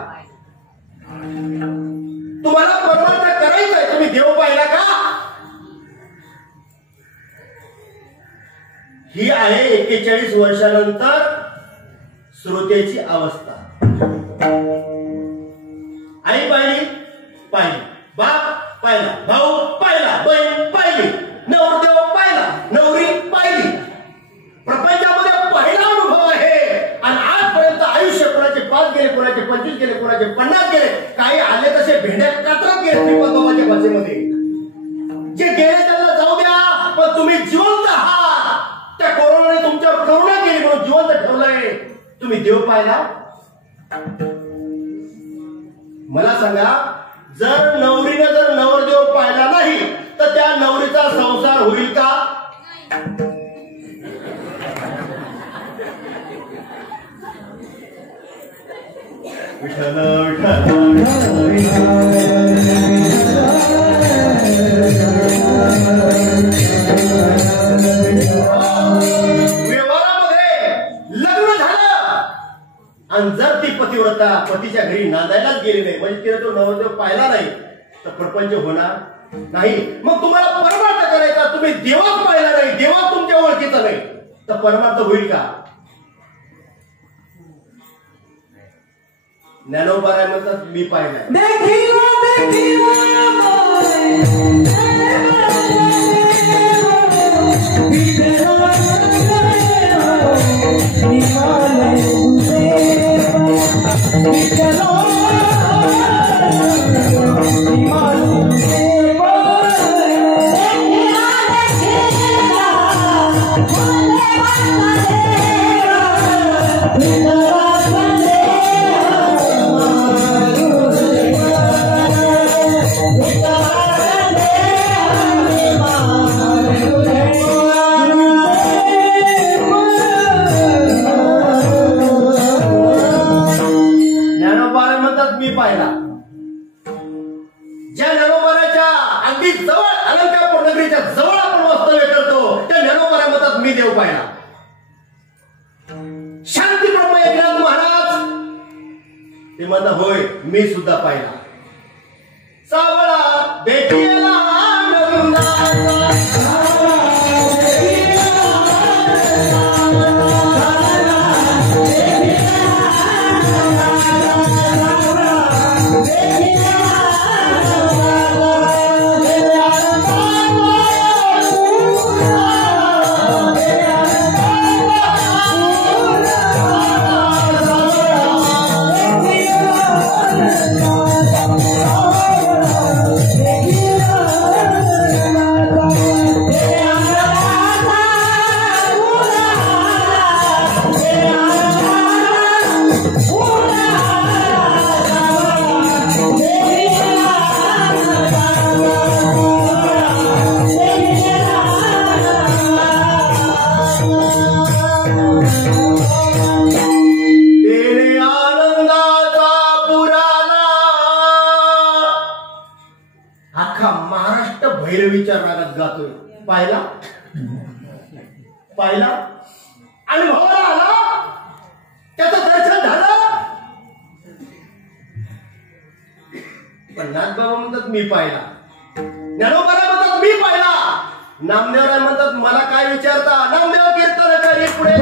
तुम्हाला परमार्थ करायचा आहे, तुम्ही देव पाहिला का? ही आहे 41 वर्षानंतर श्रोत्याची अवस्था. आई पाहिली, बाप पाहिला, भाऊ पाहिला, बहीण पाहिली, नवरदेव पाहिला, नवरी पाहिली. प्रपंचामध्ये पहिला अनुभव आहे. आणि आजपर्यंत आयुष्य कोणाचे 5 गेले, कोणाचे 25 गेले, कोणाचे 50 गेले, काही आले तसे भेंड्या कातरत गेले श्रीपाद बाबाच्या भाषेमध्ये. जे गेले त्यांना जाऊ द्या, पण तुम्ही जिवंत आहात. त्या कोरोनाने तुमच्यावर करुणा केली म्हणून जिवंत ठेवलंय. तुम्ही देव पाहिला? मला सांगा, जर नवरीने जर नवरदेव पाहिला नाही तर त्या नवरीचा संसार होईल का? विठ्ठल व्यवहारामध्ये लग्न झालं आणि जर ती पतिव्रता पतीच्या घरी नांदायलाच गेली नाही, म्हणजे तिने तो नवरदेव पाहिला नाही, तर प्रपंच होणार नाही. मग तुम्हाला परमार्थ करायचा, तुम्ही देवाच पाहिला नाही, देवा तुमच्या ओळखीचा नाही, तर परमार्थ होईल का? ज्ञानोबा राय म्हणतात, मी पाहिलाय. ज्या ज्ञानोबाच्या अगदी जवळ अलंकापूर नगरीच्या जवळ आपण वास्तव्य करतो त्या ज्ञानोबाच्या मतात मी देव पाहिला. शांती ब्रह्म एकनाथ महाराज ते म्हणतात होय मी सुद्धा पाहिला. सावळा देखील महाराष्ट्र भैरवीच्या रागात गातोय. पाहिला पाहिला अनुभवाला आला त्याचं दर्शन झालं. पण नाथबाबा म्हणतात मी पाहिला. ज्ञानोबा म्हणतात मी पाहिला. नामदेवराय म्हणतात मला काय विचारता. नामदेव कीर्तन करी पुढे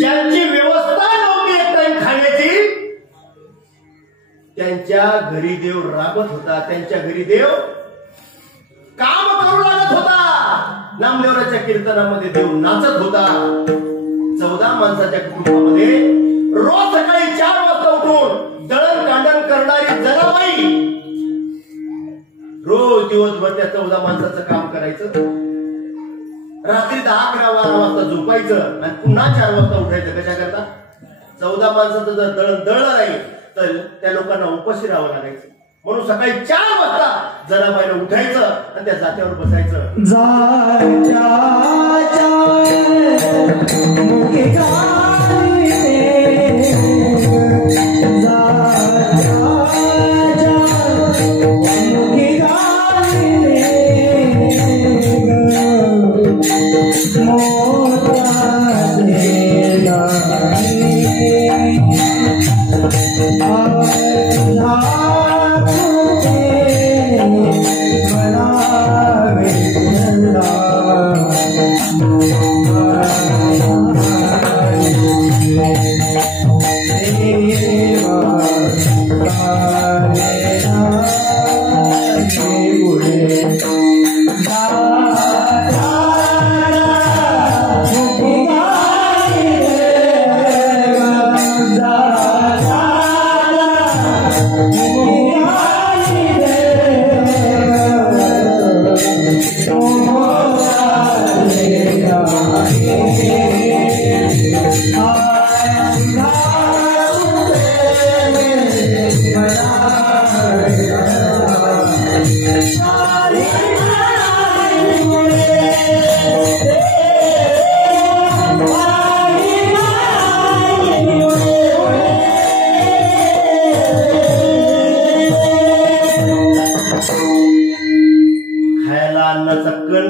ज्यांची व्यवस्था नव्हती एक टाइम खाण्याची त्यांच्या घरी देव राबत होता. त्यांच्या घरी देव काम करू लागत होता. नामदेवराच्या कीर्तनामध्ये देव नाचत होता. 14 माणसाच्या कुटुंबामध्ये रोज सकाळी 4 वाजता उठून दळण कांडण करणारी जनाबाई रोज दिवसभर त्या 14 माणसाचं काम करायचं. रात्री 10-11-12 वाजता झोपायचं आणि पुन्हा 4 वाजता उठायचं. कशा करता 14 माणसाचं जर दळण दळलं नाही तर त्या लोकांना उपाशी राहावं लागायचं. म्हणून सकाळी 4 वाजता जनाबाईला उठायचं आणि त्या जात्यावर बसायचं.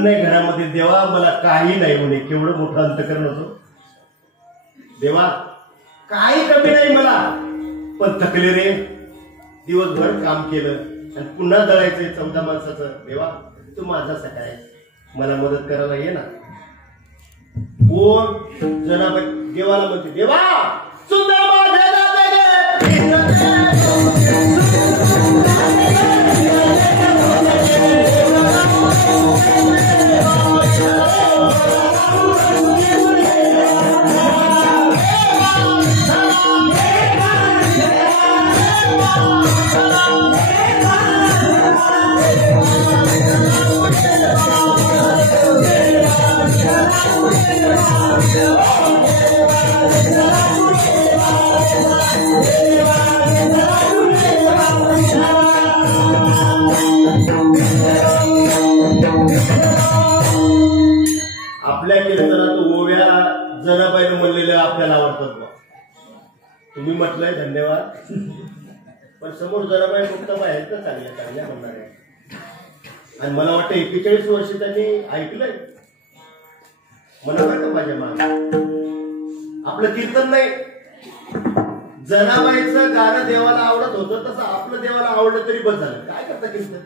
घरामध्ये देवा मला काही नाही म्हणे. केवढं मोठं अंतकरण होतं. देवा काही कमी नाही मला पण थकले रे. दिवसभर काम केलं आणि पुन्हा दळायचंय 14 माणसाचं. देवा तू माझा सकाळ मला मदत करायला ये ना. कोण? जनाबाई देवाला म्हणते, देवा सुंदर माझे दाते आपल्या कीर्तनात ओव्या जनाबाईने म्हणलेल्या आपल्याला आवडतात बा. तुम्ही म्हटलंय धन्यवाद. पण समोर जनाबाई फक्त आहेत ना चांगल्या चांगल्या म्हणणार आहे. आणि मला वाटतं 41 वर्ष त्यांनी ऐकलंय. मला वाटतं माझ्या मागे आपलं कीर्तन नाही, जनाबाईचं गाणं देवाला आवडत होतं तसं आपलं देवाला आवडलं तरी बस झालं. काय करता कीर्तन?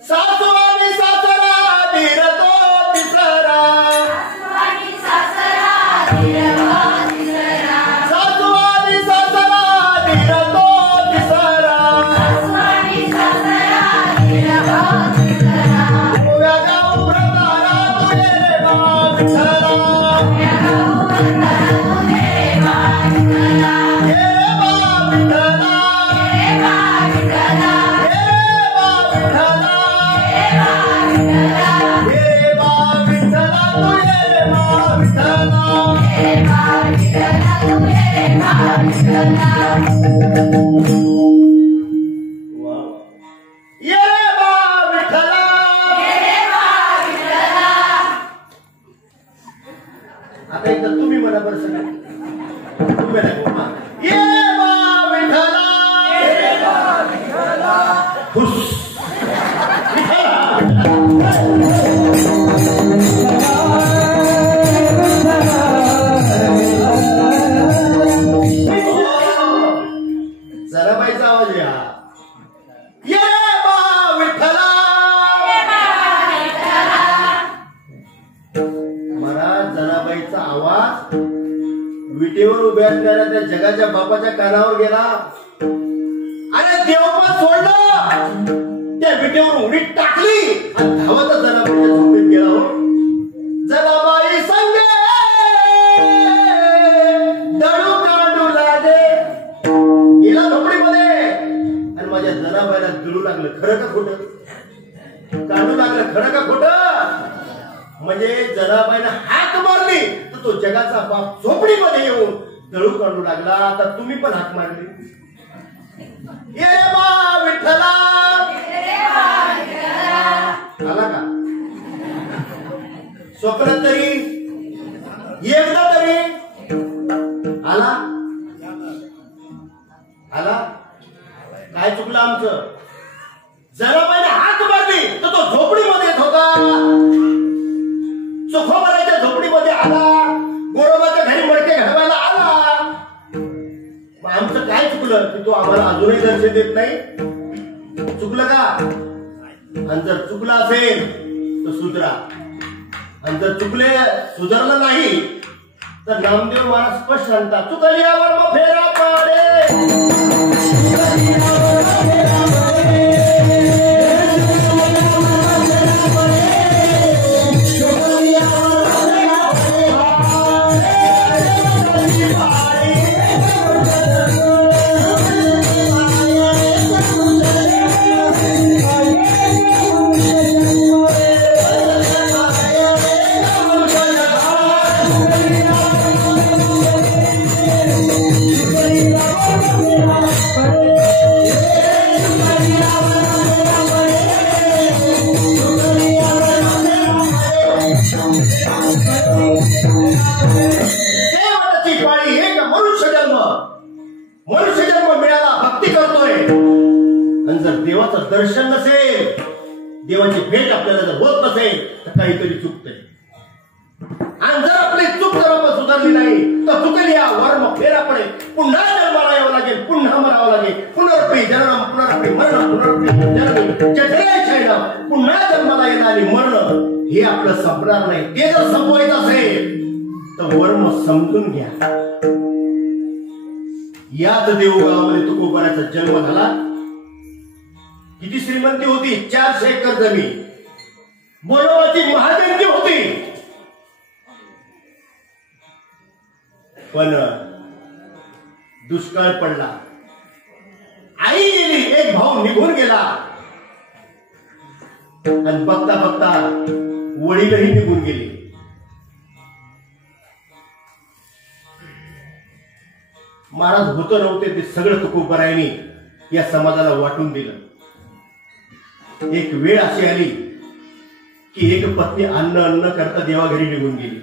सासू आणि सासरा धीरतो तिसरा, सासू आणि सासरा धीरतो तिसरा, ओव्या गाव व्रताला तुझे बा विठ्ठला, आता एकदा तुम्ही म्हणा बरं सगळं. तुम्ही म्हणा, ये बा विठ्ठला, खुश जराबाईचा आवाज या. ये बा विठ्ठला. महाराज जनाबाईचा आवाज विटेवर उभ्या असणाऱ्या त्या जगाच्या बापाच्या कानावर गेला आणि देवपण सोडलं. त्या विटेवर उडी टाकली आणि धावत जनाबाईच्या झोपेत गेला. हो जनाबाई संगे दडू काढू लागे गेला झोपडीमध्ये. आणि माझ्या जनाबाईला दुरू लागलं. खरं का खोटं? काढू लागलं. खरं का खोटं? म्हणजे जनाबाईनं हाक मारली तर तो जगाचा बाप झोपडीमध्ये येऊन दळू काढू लागला. आता तुम्ही पण हाक मारली. ये बा विठ्ठला. आला का स्वप्नात तरी? एकदा तरी आला? आला? काय चुकलं आमचं? जनाबाईने हाक मारली तर तो झोपडीमध्ये येत होता. सुखोबराच्या झोपडीमध्ये आला. गोरोबाच्या घरी मडके घडवायला आला. मग आमचं काय चुकलं की तो आम्हाला अजूनही दर्शन देत नाही? चुकलं का? आणि जर चुकलं असेल तर सुधरा. आणि जर चुकले सुधारलं नाही तर नामदेव महाराज स्पष्ट सांगतात, चुकल्यावर मग फेरा पाडे. देवाचं दर्शन नसेल, देवाची भेट आपल्याला जर होत नसेल तर काहीतरी चुकतंय. आणि जर आपली चूक जर आपण सुधारली नाही तर चुकल्या वर्म फेरा पडे. पुन्हा जन्माला यावं लागेल, पुन्हा मरावं लागेल. पुनरपी जननम पुनरपी मरण पुनरपी जननी जठरे शैलम. पुन्हा जन्माला येणं आणि मरण हे आपलं संपणार नाही. ते जर संपवायचं असेल तर वर्म समजून घ्या. याच देऊळगावामध्ये तुकोबाराचा जन्म झाला. किती श्रीमंती होती? 400 एकर जमीन. बोलवाची महाजनकी होती. पण दुष्काळ पडला. आई गेली, एक भाऊ निघून गेला आणि बघता बघता वडीलही निघून गेले. महाराज होतं नव्हते ते सगळं तुकोबारायांनी या समाजाला वाटून दिलं. एक वेळ अशी आली की एक पत्नी अन्न करता देवाघरी निघून गेली.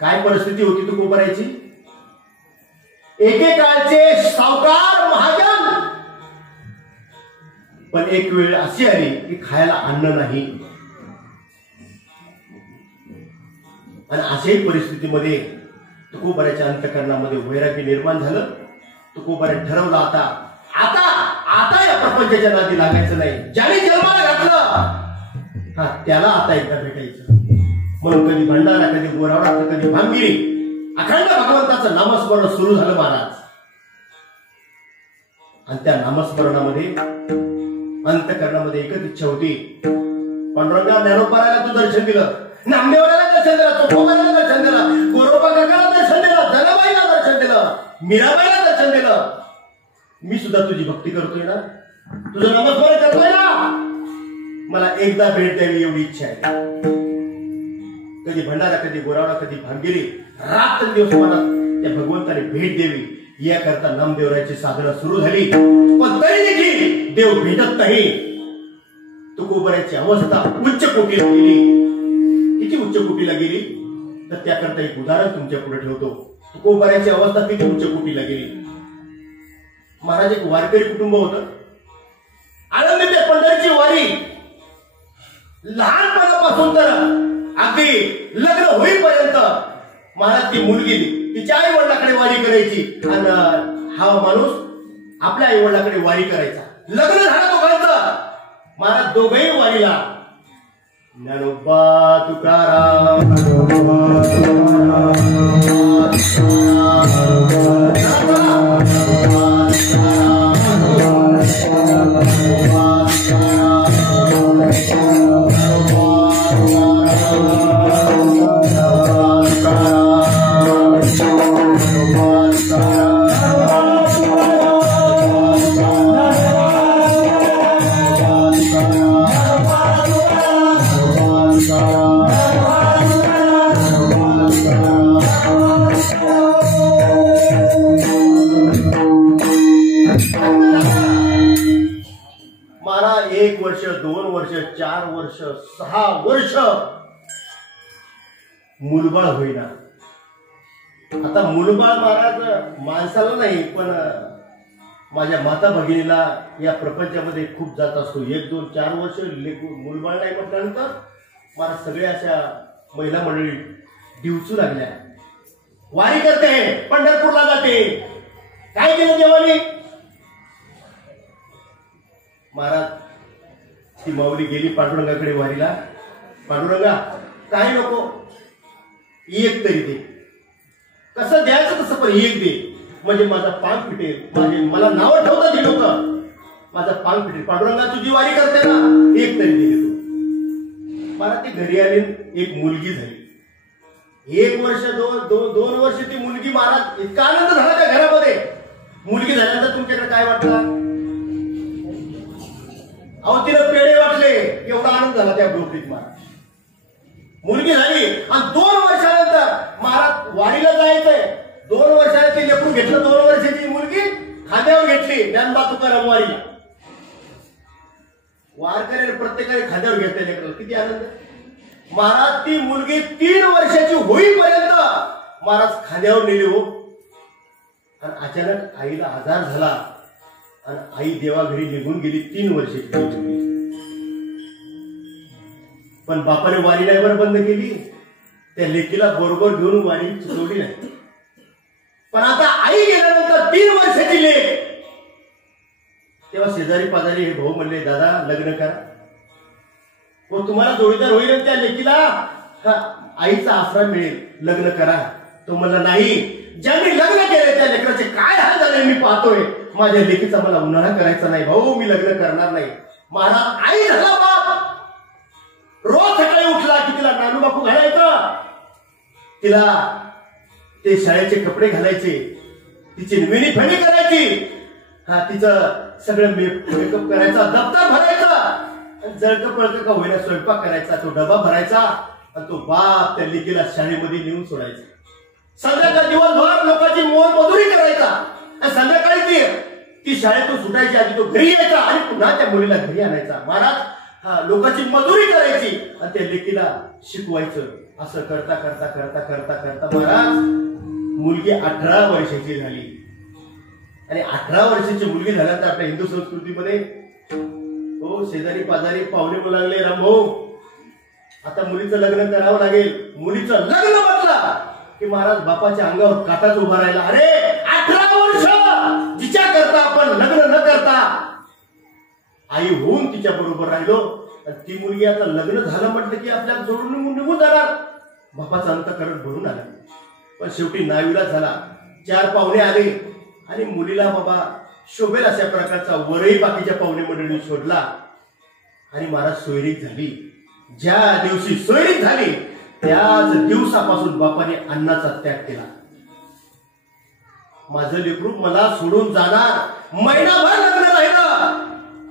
काय परिस्थिती होती तुकोबारायची? एकेकाळचे सावकार महाजन, पण एक वेळ अशी आली की खायला अन्न नाही. आणि अशाही परिस्थितीमध्ये तुकोबाराच्या अंतःकरणामध्ये वैराग्य निर्माण झालं. तुकोबाराने ठरवलं आता आता आता या प्रपंचाच्या नादी लागायचं नाही. ज्याने जन्माला घातलं त्याला आता एकदा भेटायचं. म्हणून कधी भंडारा, कधी गोरावडा, तर कधी भांगिरी अखंड भगवंताचं नामस्मरण सुरू झालं महाराज. आणि त्या नामस्मरणामध्ये अंतःकरणामध्ये एकच इच्छा होती. पांडुरंगा ज्ञानोबाराला तू दर्शन दिलं, नामदेवाला दर्शन दिलं, तुकोबाराला दर्शन दिलं, गोरोबा काकाला दर्शन दिलं, जनाबाईला दर्शन दिलं, मीराबाईला दर्शन दिलं. मी सुद्धा तुझी भक्ती करतोय ना, तुझं नामस्मरण करतोय ना, मला एकदा भेट द्यावी एवढी इच्छा आहे. कधी भंडारा, कधी गोरावडा, कधी भांगिरी, रात्र दिवस मला त्या भगवंताने भेट द्यावी याकरता नामदेवराची साधना सुरू झाली. पण तरी देखील देव भेटत नाही. तुकोबाराची अवस्था उच्च कोटीला गेली. किती उच्च कोटीला गेली तर त्याकरता एक उदाहरण तुमच्या पुढे ठेवतो. तुकोबाराची अवस्था किती उच्च कोटीला गेली. महाराज एक वारकरी कुटुंब होतं. आनंदी ते पंढरीची वारी लहानपणापासून तर अगदी लग्न होईपर्यंत महाराज ती मुलगी तिच्या आई वडिलाकडे वारी करायची आणि हा माणूस आपल्या आई वडिलाकडे वारी करायचा. लग्न झालं दोघांचं. महाराज दोघंही वारीला. ज्ञानोबा तुकाराम महाराज 1 वर्ष, 2 वर्ष, 4 वर्ष, 6 वर्ष मुलबाळ होईना. आता मुलबाळ महाराज माणसाला नाही पण माझ्या माता भगिनीला या प्रपंचामध्ये खूप जात असतो. 1, 2, 4 वर्ष मुलबाळ नाही म्हटल्यानंतर मला सगळ्या अशा महिला मंडळी डिवचू लागल्या. वारी करते, पंढरपूरला जाते. काय केलं देवानी? महाराज ती माऊली गेली पांडुरंगाकडे वारीला. पांडुरंगा काय नको, एक तरी दे. कसं द्यायचं तसं पण एक दे, म्हणजे माझा पांग फिटेल. मला नाव ठेवतात ही लोक, माझा पांग फिटेल. पांडुरंगा तुझी वारी करते ना, एक तरी दे तू. मला ती घरी आली, एक मुलगी झाली. 1 वर्ष, 2 वर्ष ती मुलगी. महाराज इतका आनंद झाला त्या घरामध्ये. मुलगी झाल्यानंतर तुमच्याकडे काय वाटलं? अहो तिला पेढे वाटले, एवढा आनंद झाला त्या ब्रोकरीत. महाराज मुलगी झाली आणि 2 वर्षानंतर महाराज वारीला जायचंय. 2 वर्षाने ते लेकरू घेतलं. 2 वर्षाची मुलगी खांद्यावर घेतली. ज्ञानोबा तुकाराम वारीला. वारकरी प्रत्येकाने खांद्यावर घेतले लेकरं. किती आनंद. महाराज ती मुलगी 3 वर्षाची होईपर्यंत महाराज खांद्यावर नेली हो. आणि अचानक आईला आजार झाला आणि आई देवाघरी निघून गेली. 3 वर्षाची. पण बापाने वारी नाही बरं बंद केली. त्या लेकीला बरोबर घेऊन वारी चुकवली नाही. पण आता आई गेल्यानंतर 3 वर्षाची लेक. तेव्हा शेजारी पाजारी हे भाऊ म्हणले, दादा लग्न करा. मग तुम्हाला जोडीदार होईल त्या लेकीला आईचा आश्रय मिळेल, लग्न करा. तो म्हणला नाही, ज्यांनी लग्न केले त्या लेकराचे काय हाल झाले मी पाहतोय. माझ्या लेकीचा मला उन्हाळा करायचा नाही भाऊ, मी लग्न करणार नाही. महाराज आई झाला बाप. रोज सकाळी उठला की तिला नानू बापू घालायचं, तिला ते शाळेचे कपडे घालायचे, तिची विणीफणी करायची, तिचं सगळं मेकअप करायचा, दप्तर भरायचा, जळक पळक का होईना स्वयंपाक करायचा, तो डबा भरायचा आणि तो बाप त्या लेकीला शाळेमध्ये नेऊन सोडायचा. संध्याकाळ दिवसभर लोकांची मोलमजुरी करायचा आणि संध्याकाळी ती शाळेतून सुटायची आधी तो घरी यायचा आणि पुन्हा त्या मुलीला घरी आणायचा. महाराज लोकांची मजुरी करायची आणि त्या लेकीला शिकवायचं. असं करता करता करता करता करता महाराज मुलगी 18 वर्षाची झाली. आणि 18 वर्षाची मुलगी झाल्यानंतर आपल्या हिंदू संस्कृतीमध्ये हो शेजारी पाजारी पाहुणे बोलायला लागले, रामभाऊ आता मुलीचं लग्न करावं लागेल. मुलीचं लग्न म्हटलं की महाराज बापाच्या अंगावर काटाच उभा राहिला. अरे 18 वर्ष जिच्या करता आपण लग्न न करता आई होऊन तिच्या बरोबर राहिलो, ती मुलगी आता लग्न झालं म्हटलं की आपल्याला जोडून निघून जाणार. बापाचा अंतःकरण भरून आला. पण शेवटी नाविलाज झाला. 4 पाहुणे आले आणि मुलीला बाबा शोभेल अशा प्रकारचा वरही बाकीच्या पाहुणे मंडळींनी शोधला आणि महाराज सोयरीक झाली. ज्या दिवशी सोयरीक झाली त्याच दिवसापासून बापाने अन्नाचा त्याग केला. माझं लेकरू मला सोडून जाणार, महिनाभर लग्न राहिलं,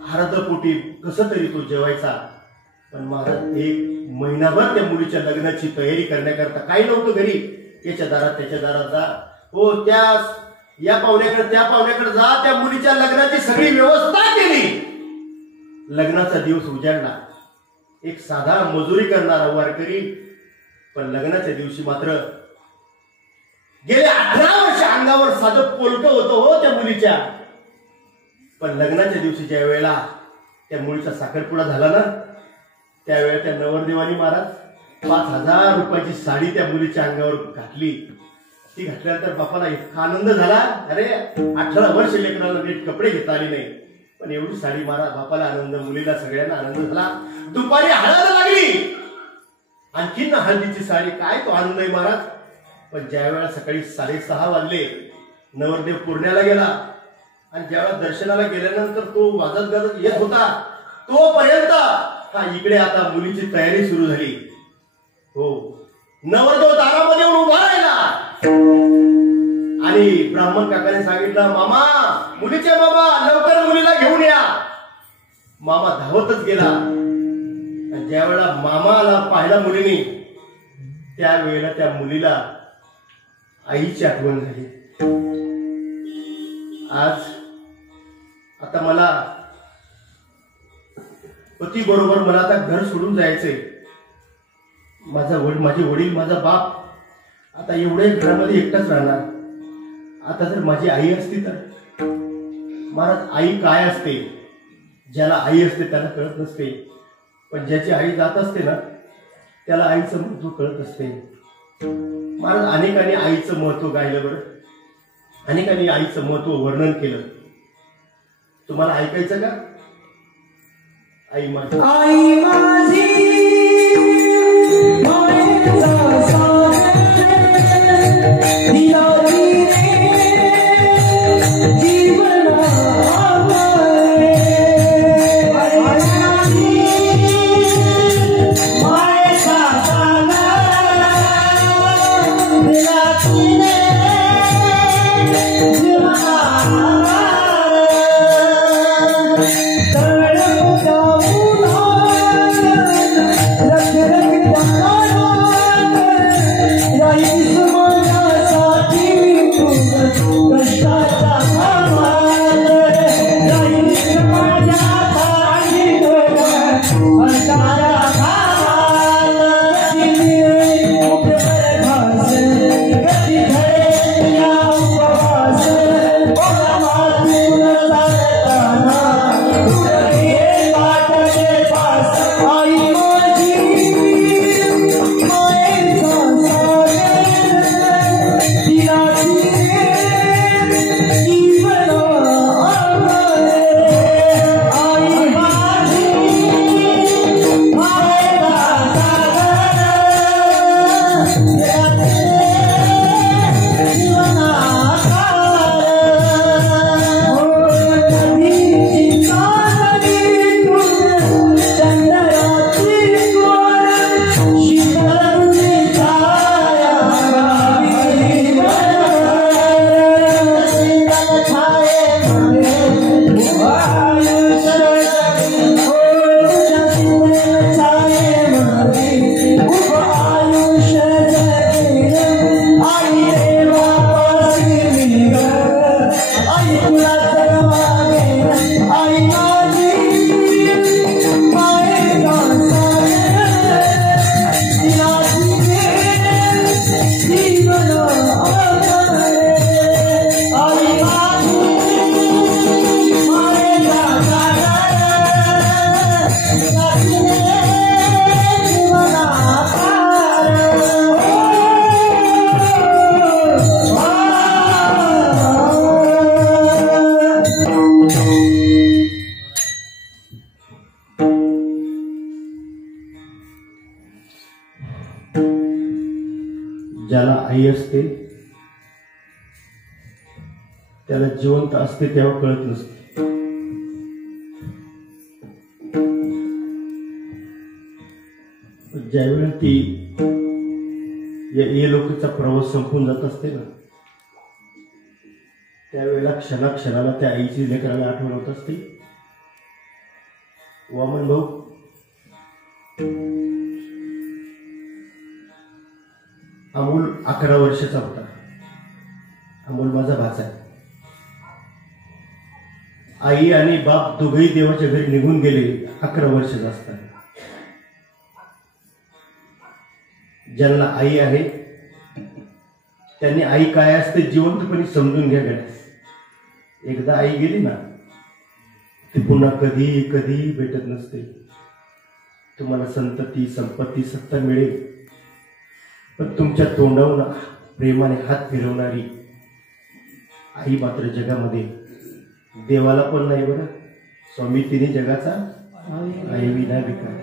हरदपोटी कसं तरी तो जेवायचा. पण महाराज 1 महिनाभर त्या मुलीच्या लग्नाची तयारी करण्याकरता काही नव्हतं घरी. याच्या दारात त्याच्या दारात जा, हो त्या या पाहुण्याकडे त्या पाहुण्याकडे जा, त्या मुलीच्या लग्नाची सगळी व्यवस्था केली. लग्नाचा दिवस उजाडला. एक साधा मजुरी करणारा वारकरी, पण लग्नाच्या दिवशी मात्र गेले 18 वर्ष अंगावर साधं पोलकं होतं हो त्या मुलीच्या. पण लग्नाच्या दिवशी ज्या वेळेला त्या मुलीचा साखरपुडा झाला ना, त्यावेळेला त्या नवरदेवानी महाराज 5,000 रुपयाची साडी त्या मुलीच्या अंगावर घातली. ती घातल्यानंतर बापाला इतका आनंद झाला. अरे 18 वर्ष लेकराला नीट कपडे घेता आले नाही, पण एवढी साडी महाराज बापाला आनंद, मुलीला सगळ्यांना आनंद झाला. दुपारी हळद लागली, आणखीन हळदीची साडी, काय तो आनंद आहे महाराज. पण ज्या वेळेला सकाळी 6:30 वाजले, नवरदेव पुरण्याला गेला आणि ज्यावेळेला दर्शनाला गेल्यानंतर तो वाजत गाजत येत होता, तोपर्यंत इकडे आता मुलीची तयारी सुरू झाली. हो, नवरदेव दारामध्ये उभा राहिला आणि ब्राह्मण काकाने सांगितलं, मामा मुलीचे बाबा लवकर मुलीला घेऊन या. मामा धावतच गेला. ज्या वेळेला मामाला पाहिला मुलीने, त्यावेळेला त्या मुलीला आईची आठवण झाली. आज आता मला पती बरोबर मला आता घर सोडून जायचंय. माझे वडील माझा बाप आता एवढे घरामध्ये एकटाच राहणार. आता जर माझी आई असती तर महाराज, आई काय असते, ज्याला आई असते त्याला कळत नसते, पण ज्याची आई जात असते ना त्याला आईचं महत्व कळत असते. महाराज अनेकांनी आईचं महत्व गायलं बरं, अनेकांनी आईचं महत्व वर्णन केलं. तुम्हाला ऐकायचं का? आई माझी, आई माझी मायेचा सागर, दिलाची रे जीवना आवारे. आई माझी मायेचा सागर, दिलाची रे जीवना आवारे. तळपता उन्हाळ्यात रख रख ज्याला आई असते त्याला जिवंत असते तेव्हा कळत नसते. ज्यावेळेला ती या लोकांचा प्रवास संपून जात असते ना, त्यावेळेला क्षणाक्षणाला त्या आईची लेकराला आठवण होत असते. वामन भाऊ, अमोल 11 वर्षाचा होता. अमोल माझा भाचा आहे. आई आणि बाप दोघेही देवाच्या घरी निघून गेले 11 वर्षाचा असताना. ज्यांना आई आहे त्यांनी आई काय असते जिवंतपणे समजून घ्या. गड्या, एकदा आई गेली ना ती पुन्हा कधी कधी भेटत नसते. तुम्हाला संतती संपत्ती सत्ता मिळेल, पण तुमच्या तोंडावरून प्रेमाने हात फिरवणारी आई मात्र जगामध्ये देवाला पण नाही. बरं, स्वामी तिने जगाचा आई विना विकार.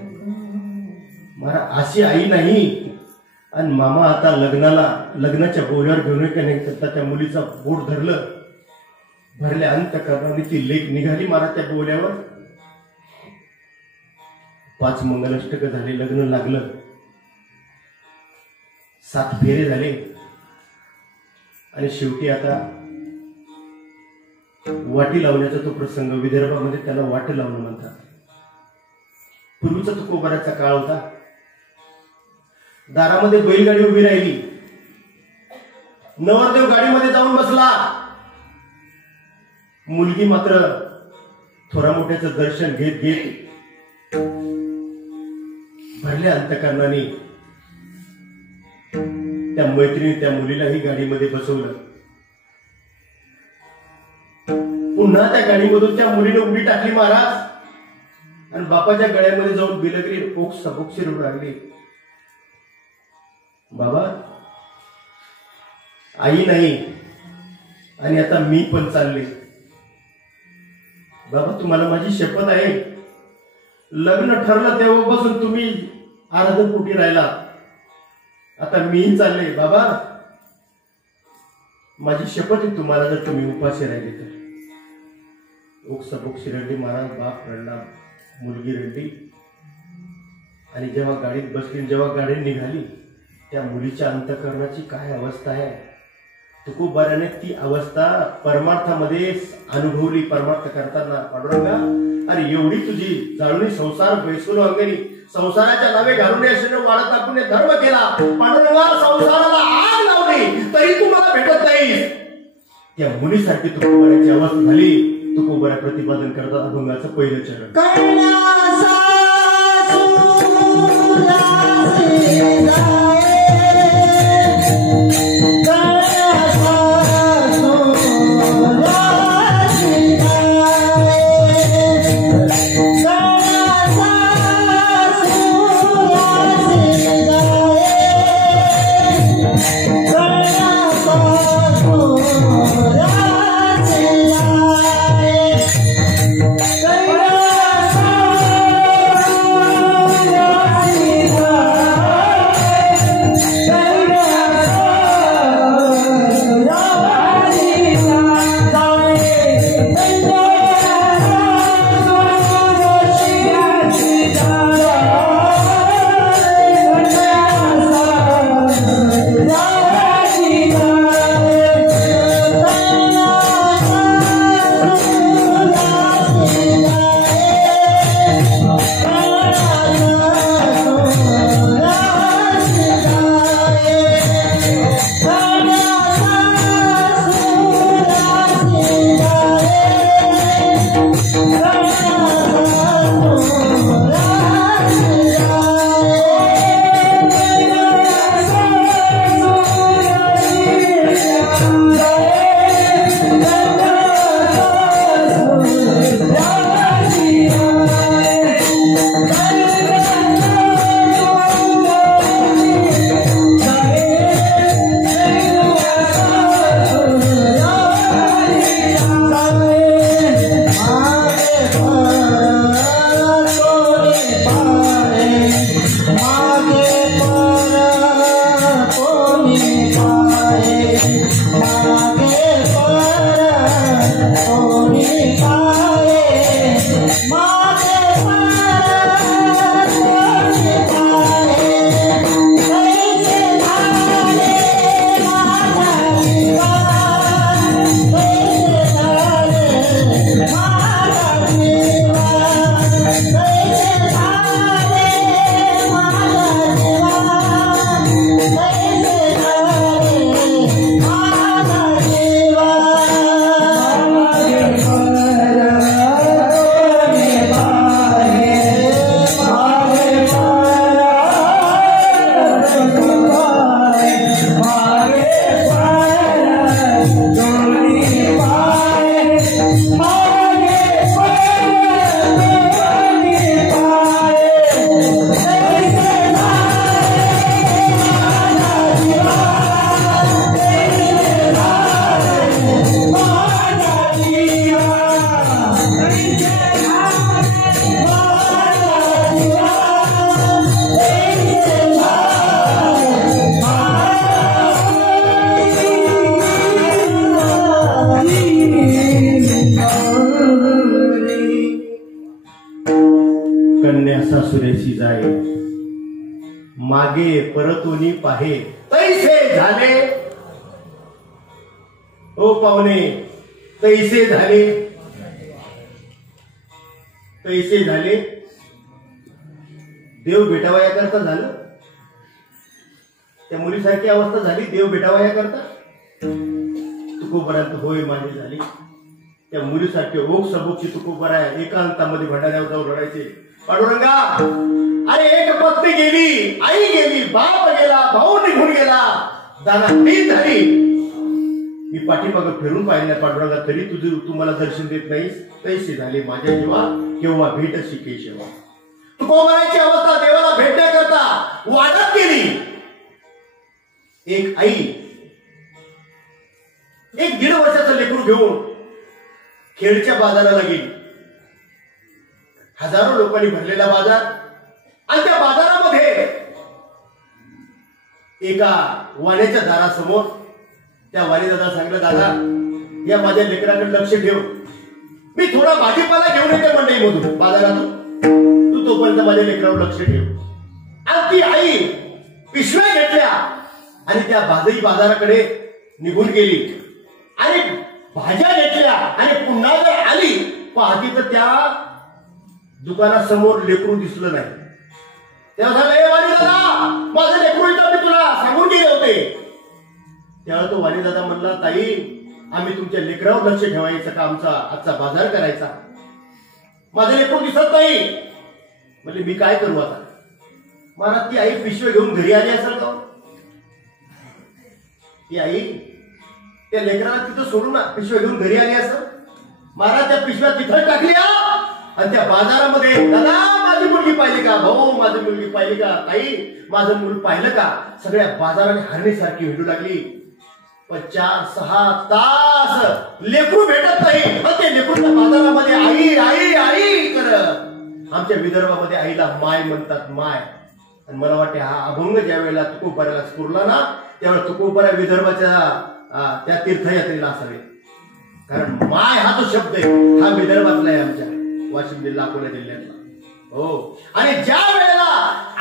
मला अशी आई नाही. आणि मामा आता लग्नाच्या बोल्यावर घेऊन करता त्या मुलीचा बोट धरलं. भरल्या अंतःकरणाने ती लेक निघाली मला त्या बोल्यावर. 5 मंगलाष्टक झाले, लग्न लागलं, 7 फेरे झाले. आणि शेवटी आता वाटी लावण्याचा तो प्रसंग. विदर्भामध्ये त्याला वाटी लावणं म्हणतात. पूर्वीचा तो कोबाराचा काळ होता. दारामध्ये बैलगाडी उभी राहिली. नवरदेव गाडीमध्ये जाऊन बसला. मुलगी मात्र थोरा मोठ्याचं दर्शन घेत घेत भरल्या अंतःकरणाने त्या मैत्रिणी त्या मुलीलाही गाडीमध्ये बसवलं. पुन्हा त्या गाडीमधून त्या मुलीने उडी टाकली महाराज आणि बापाच्या गळ्यामध्ये जाऊन बिलगरी बोक्सी रडू लागली. बाबा, आई नाही आणि आता मी पण चालले. बाबा, तुम्हाला माझी शपथ आहे, लग्न ठरलं तेव्हापासून तुम्ही आराधन कुठे राहिला, आता मीही चालले. बाबा, माझी शपथ आहे तुम्हाला, जर तुम्ही उपाशी राहिले तर. बोक्सी रडली महाराज. बाप रडला, मुलगी रडली. आणि जेव्हा गाडीत बसली, जेव्हा गाडी निघाली, त्या मुलीच्या अंतःकरणाची काय अवस्था आहे. तुकोबाराने ती अवस्था परमार्थामध्ये अनुभवली. परमार्थ करताना पांडुरंगा, अरे एवढी तुझी जाळूनी संसार बैसलो अंगणी, संसाराच्या नावे घालून वाढत आपण धर्म केला. पांडुरंगा, संसाराला आग लावली तरी तुम्हाला भेटत नाही. त्या मुलीसारखी तुकोबाराची अवस्था झाली. तुकोबारा प्रतिपादन करतात अभंगाचं पहिलं चरण. Yeah. सुरेशी जाय, मागे परतोनी पाहे तैसे झाले. ओ पाहुणे, तैसे झाले, तैसे झाले. देव भेटावा याकरता झालं. त्या मुलीसारखी अवस्था झाली, देव भेटावा याकरता. तुकोबरांत होय माझी झाली. त्या मुलीसारखे ओक सबोकची तुकोबरा एकांतामध्ये भंडाऱ्यावर जाऊन रडायचे. पांडुरंगा, अरे एक पत्नी गेली, आई गेली, बाप गेला, भाऊ निघून गेला, दाना ती झाली. मी पाठीमागं फिरून पाहिल्या पांडुरंगा, तरी तू मला दर्शन देत नाहीस. तैसे झाले माझ्या जीवा, केव्हा भेटशी केशवा. तुकोबराची अवस्था देवाला भेटण्याकरता वाढत गेली. एक आई एक 1.5 वर्षाचं लेकरू घेऊन खेडच्या बाजाराला गेली. हजारो लोकांनी भरलेला बाजार, आणि त्या बाजारामध्ये एका वाण्याच्या दारासमोर त्या वाणीदादा सांगितलं, दादा या माझ्या लेकराकडे लक्ष ठेव, मी थोडा भाजीपाला घेऊन येते मंडईमधून बाजारातून, तू तोपर्यंत माझ्या लेकरावर लक्ष ठेव. आणि ती आई पिशव्या घेतल्या आणि त्या बाजाराकडे निघून गेली आणि भाज्या घेतल्या. आणि पुन्हा जर आली पाहती तर त्या दुकानासमोर लेकरू दिसलं नाही. तेव्हा वाणीदादा, माझं लेकरू इथं, मी तुला सांगून गेले होते. तेव्हा तो वाणीदादा म्हणला, ताई आम्ही तुमच्या लेकरावर लक्ष ठेवायचं का, आमचा आजचा बाजार करायचा, माझं लेकरू दिसत नाही. म्हणजे मी काय करू आता. महाराज, ती आई पिशव्या घेऊन घरी आली असेल का? ती आई त्या लेकराला तिथं सोडून पिशव्या घेऊन घरी आली असं. महाराज, त्या पिशव्या तिथं टाकल्या आणि त्या बाजारामध्ये, दादा माझी मुलगी पाहिली का, भाऊ माझी मुलगी पाहिली का, ताई माझं मुल पाहिलं का, सगळ्या बाजाराने हरणीसारखी हिंडू लागली. पण 4-6 तास लेकरू भेटत नाही. पण ते लेकरूच्या बाजारामध्ये आई आई आई करत. आमच्या विदर्भामध्ये आईला माय म्हणतात, माय. आणि मला वाटते हा अभंग ज्या वेळेला तुकोबराला स्फुरला ना, त्यावेळेला तुकोबरा विदर्भाच्या त्या तीर्थयात्रेला असावे. कारण माय हा जो शब्द आहे हा विदर्भातला आहे, आमच्या वाशिम जिल्हा, अकोला जिल्ह्यातला. हो. आणि ज्या वेळेला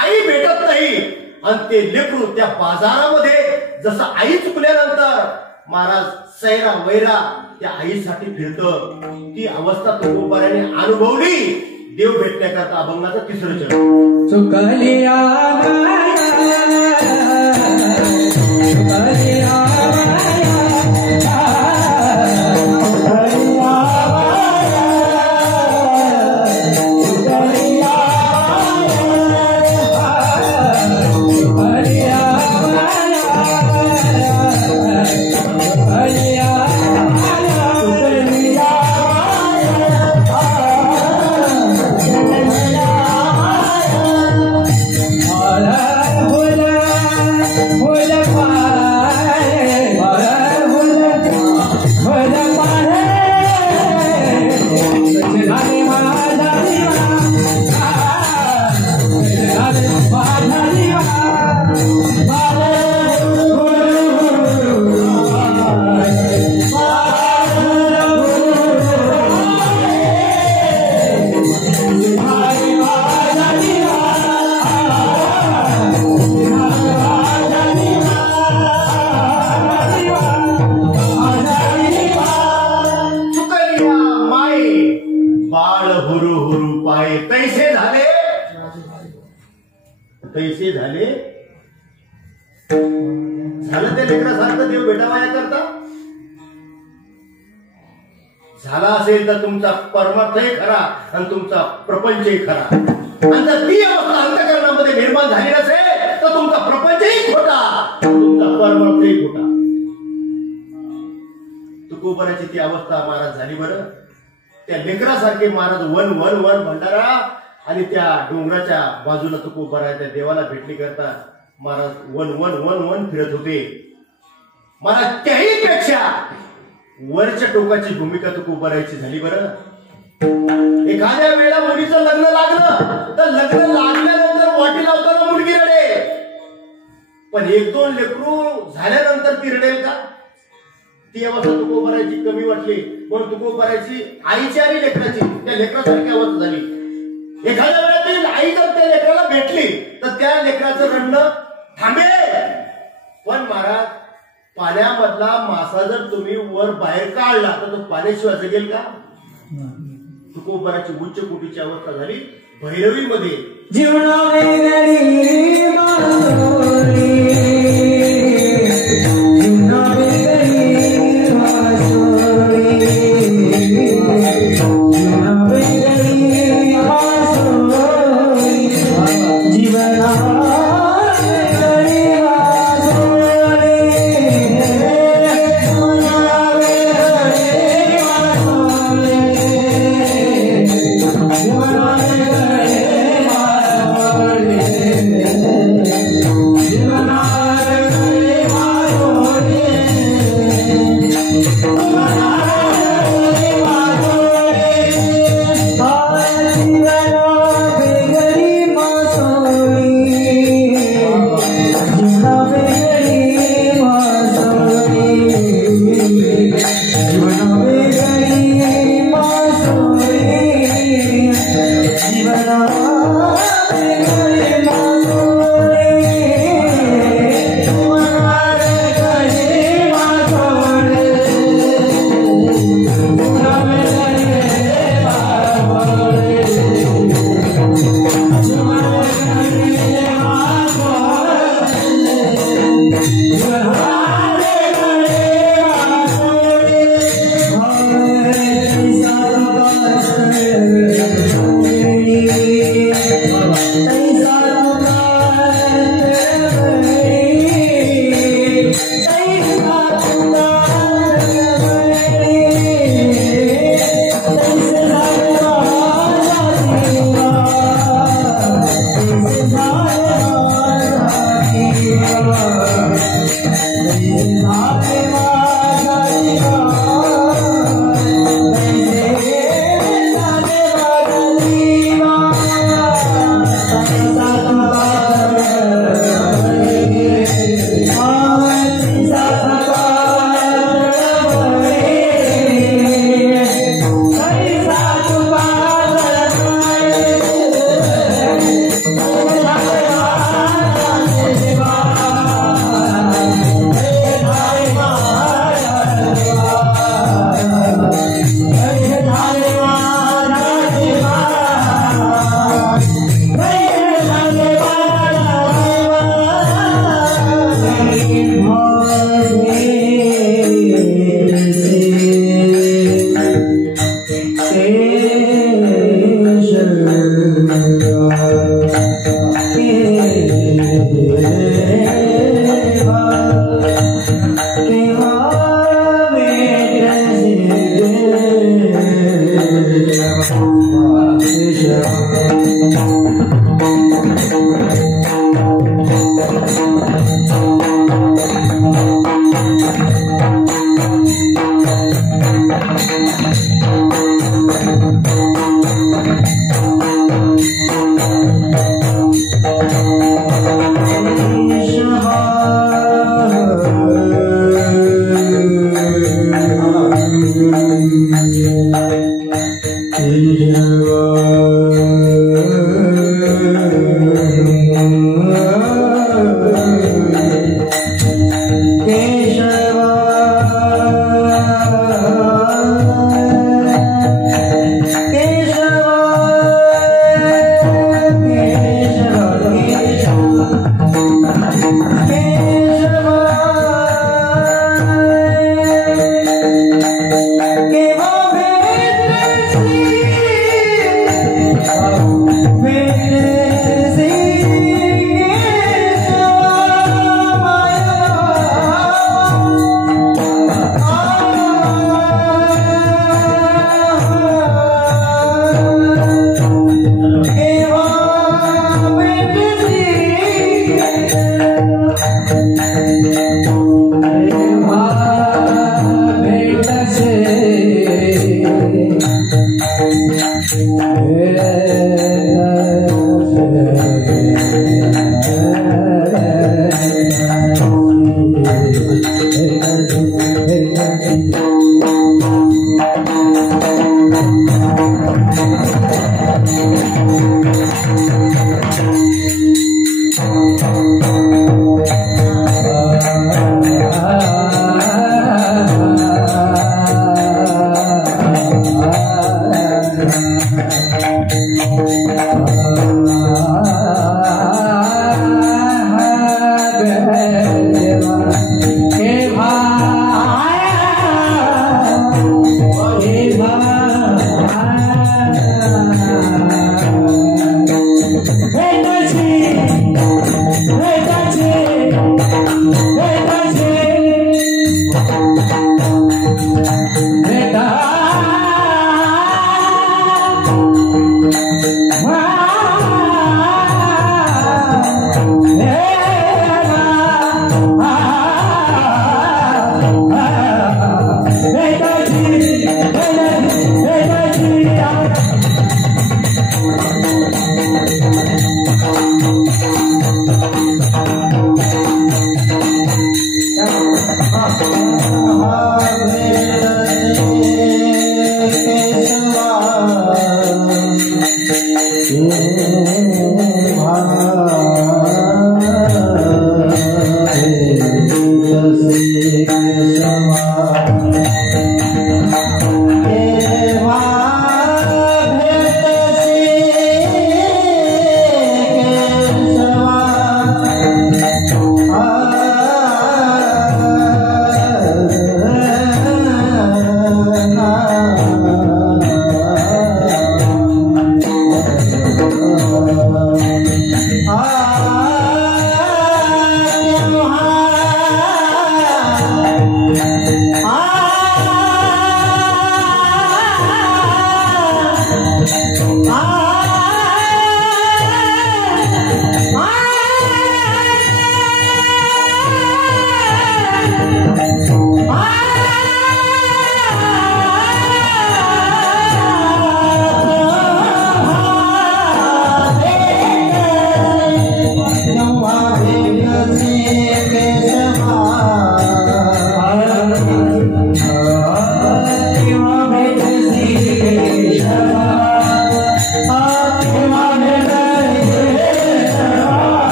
आई भेटत नाही आणि ते लेकरू त्या बाजारामध्ये जसं आई चुकल्यानंतर महाराज सैरा वैरा त्या आईसाठी फिरतं, ती अवस्था तुकोबराने अनुभवली. देव भेटण्याकरता अभंगाचं 3रं चरण. चुकलिया तैसे झाले. झालं त्या लेकरासारखं देव भेटावा याकरता. झाला असेल तर तुमचा परमार्थही खरा आणि तुमचा प्रपंचही खरा. आणि जर ती अवस्था अंतःकरणामध्ये निर्माण झाली नसेल तर तुमचा प्रपंचही खोटा, तुमचा परमार्थही खोटा. तुकोबराची ती अवस्था महाराज झाली. बरं, त्या लेकरासारखे महाराज वन वन वन भंडारा आणि त्या डोंगराच्या बाजूला तुकोबरा त्या देवाला भेटली करता महाराज वन वन वन वन फिरत होते. महाराज त्याही पेक्षा वरच्या टोकाची भूमिका तुकोबराची झाली. बरं, एखाद्या वेळेला मुलीचं लग्न लागलं तर लग्न लागल्यानंतर वाटी लावताना मुलगी रडे, पण 1-2 लेकरू झाल्यानंतर ती रडेल का? ती अवस्था तुकोबराची कमी वाटली. पण तुकोबराची आईची आणि लेकराची त्या लेकरासारखी अवस्था झाली. एखाद्या वेळेला आई जर भेटली तर त्या लेकराचं रडणं थांबेल. पण महाराज, पाण्यामधला मासा जर तुम्ही वर बाहेर काढला तर तो पाण्याशिवाय जगेल का? तुकोबराची उच्च कोटीची अवस्था झाली भैरवीमध्ये. जीवना वेगळी मासोळी, जीवना वेगळी मासोळी, जीवना वेगळी मासोळी, जीवना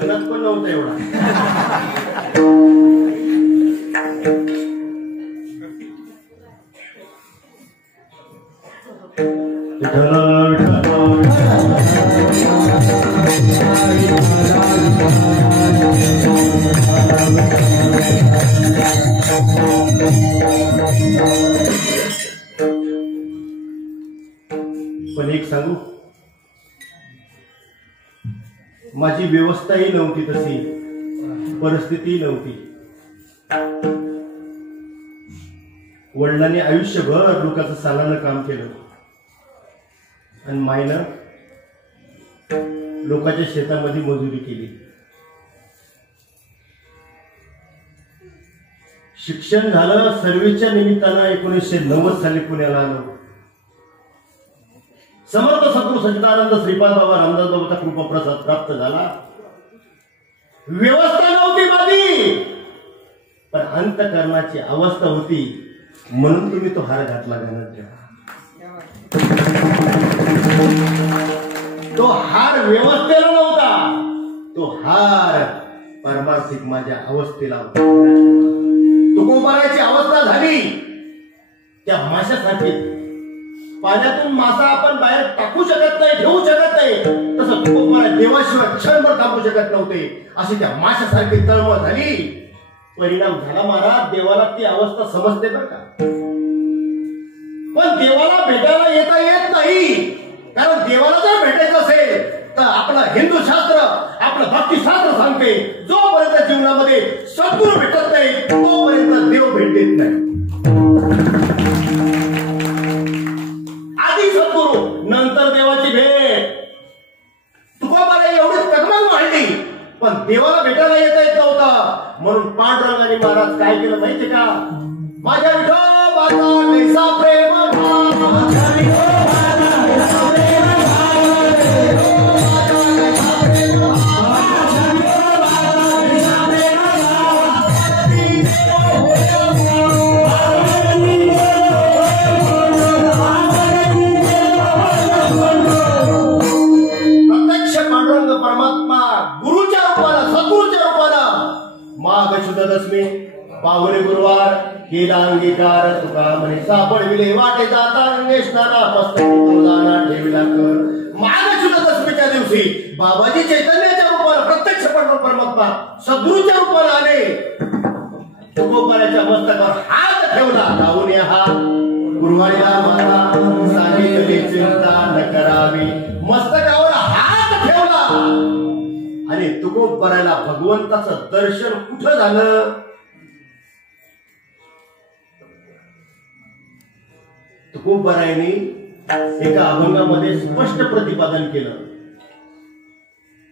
लग्नात पण नव्हतं एवढा. पण एक सांगू, माझी व्यवस्थाही नव्हती, तशी परिस्थिती नव्हती. वडिलांनी आयुष्यभर लोकांचं सालानं काम केलं आणि मायनं लोकांच्या शेतामध्ये मजुरी केली. शिक्षण झालं सर्व्हिसच्या निमित्तानं 1990 साली पुण्याला आलो. समर्थ सद्गुरू सच्चिदानंद श्रीपाद बाबा रामदास बाबाचा कृपाप्रसाद प्राप्त झाला. व्यवस्था नव्हती माझी, पण अंतकरणाची अवस्था होती, म्हणून तुम्ही तो हार घातला घालत ठेवा. तो हार व्यवस्थेला नव्हता, तो हार पारमार्थिक माझ्या अवस्थेला होता. तुकोबाराची अवस्था झाली त्या माशासाठी. पाण्यातून मासा आपण बाहेर टाकू शकत नाही, ठेवू शकत नाही, तसं तुकोबारा देवाशिवाय क्षणभर थांबू शकत नव्हते. अशी त्या माशासारखी तळमळ झाली. परिणाम झाला महाराज, देवाला ती अवस्था समजते बरं का, पण देवाला भेटायला येता येत नाही. कारण देवाला जर भेटायचं असेल तर आपलं हिंदू शास्त्र, आपलं भक्तिशास्त्र सांगते, जोपर्यंत जीवनामध्ये सद्गुरू भेटत नाही तोपर्यंत देव भेट देत नाही. आधी सद्गुरू, नंतर देवाची भेट. तुकोबाला एवढी तगमग वाढली, पण देवाला भेटायला येत नव्हता. म्हणून पांडुरंगाने महाराज काय केलं माहितीये का? माझ्या विठोबाचा कैसा प्रेम दशमी पावणे गुरुवार केला अंगीकार. तुका म्हणे सापडविले वाटे जाता नेसणारा मस्तकी तुळजाना ठेविला कर. माघ शुद्ध दशमीच्या दिवशी बाबाजी चैतन्याच्या रूपानं प्रत्यक्ष परमात्मा सद्गुरूच्या रूपानं आले. तुकोबाराच्या मस्तकावर हात ठेवला. लावून या हात गुरुवारीला मला सांगितले चिंता न करावी. मस्तकावर हात ठेवला आणि तुकोबाराला भगवंताचं दर्शन कुठं झालं? तुकोबारायांनी एका अभंगामध्ये स्पष्ट प्रतिपादन केलं.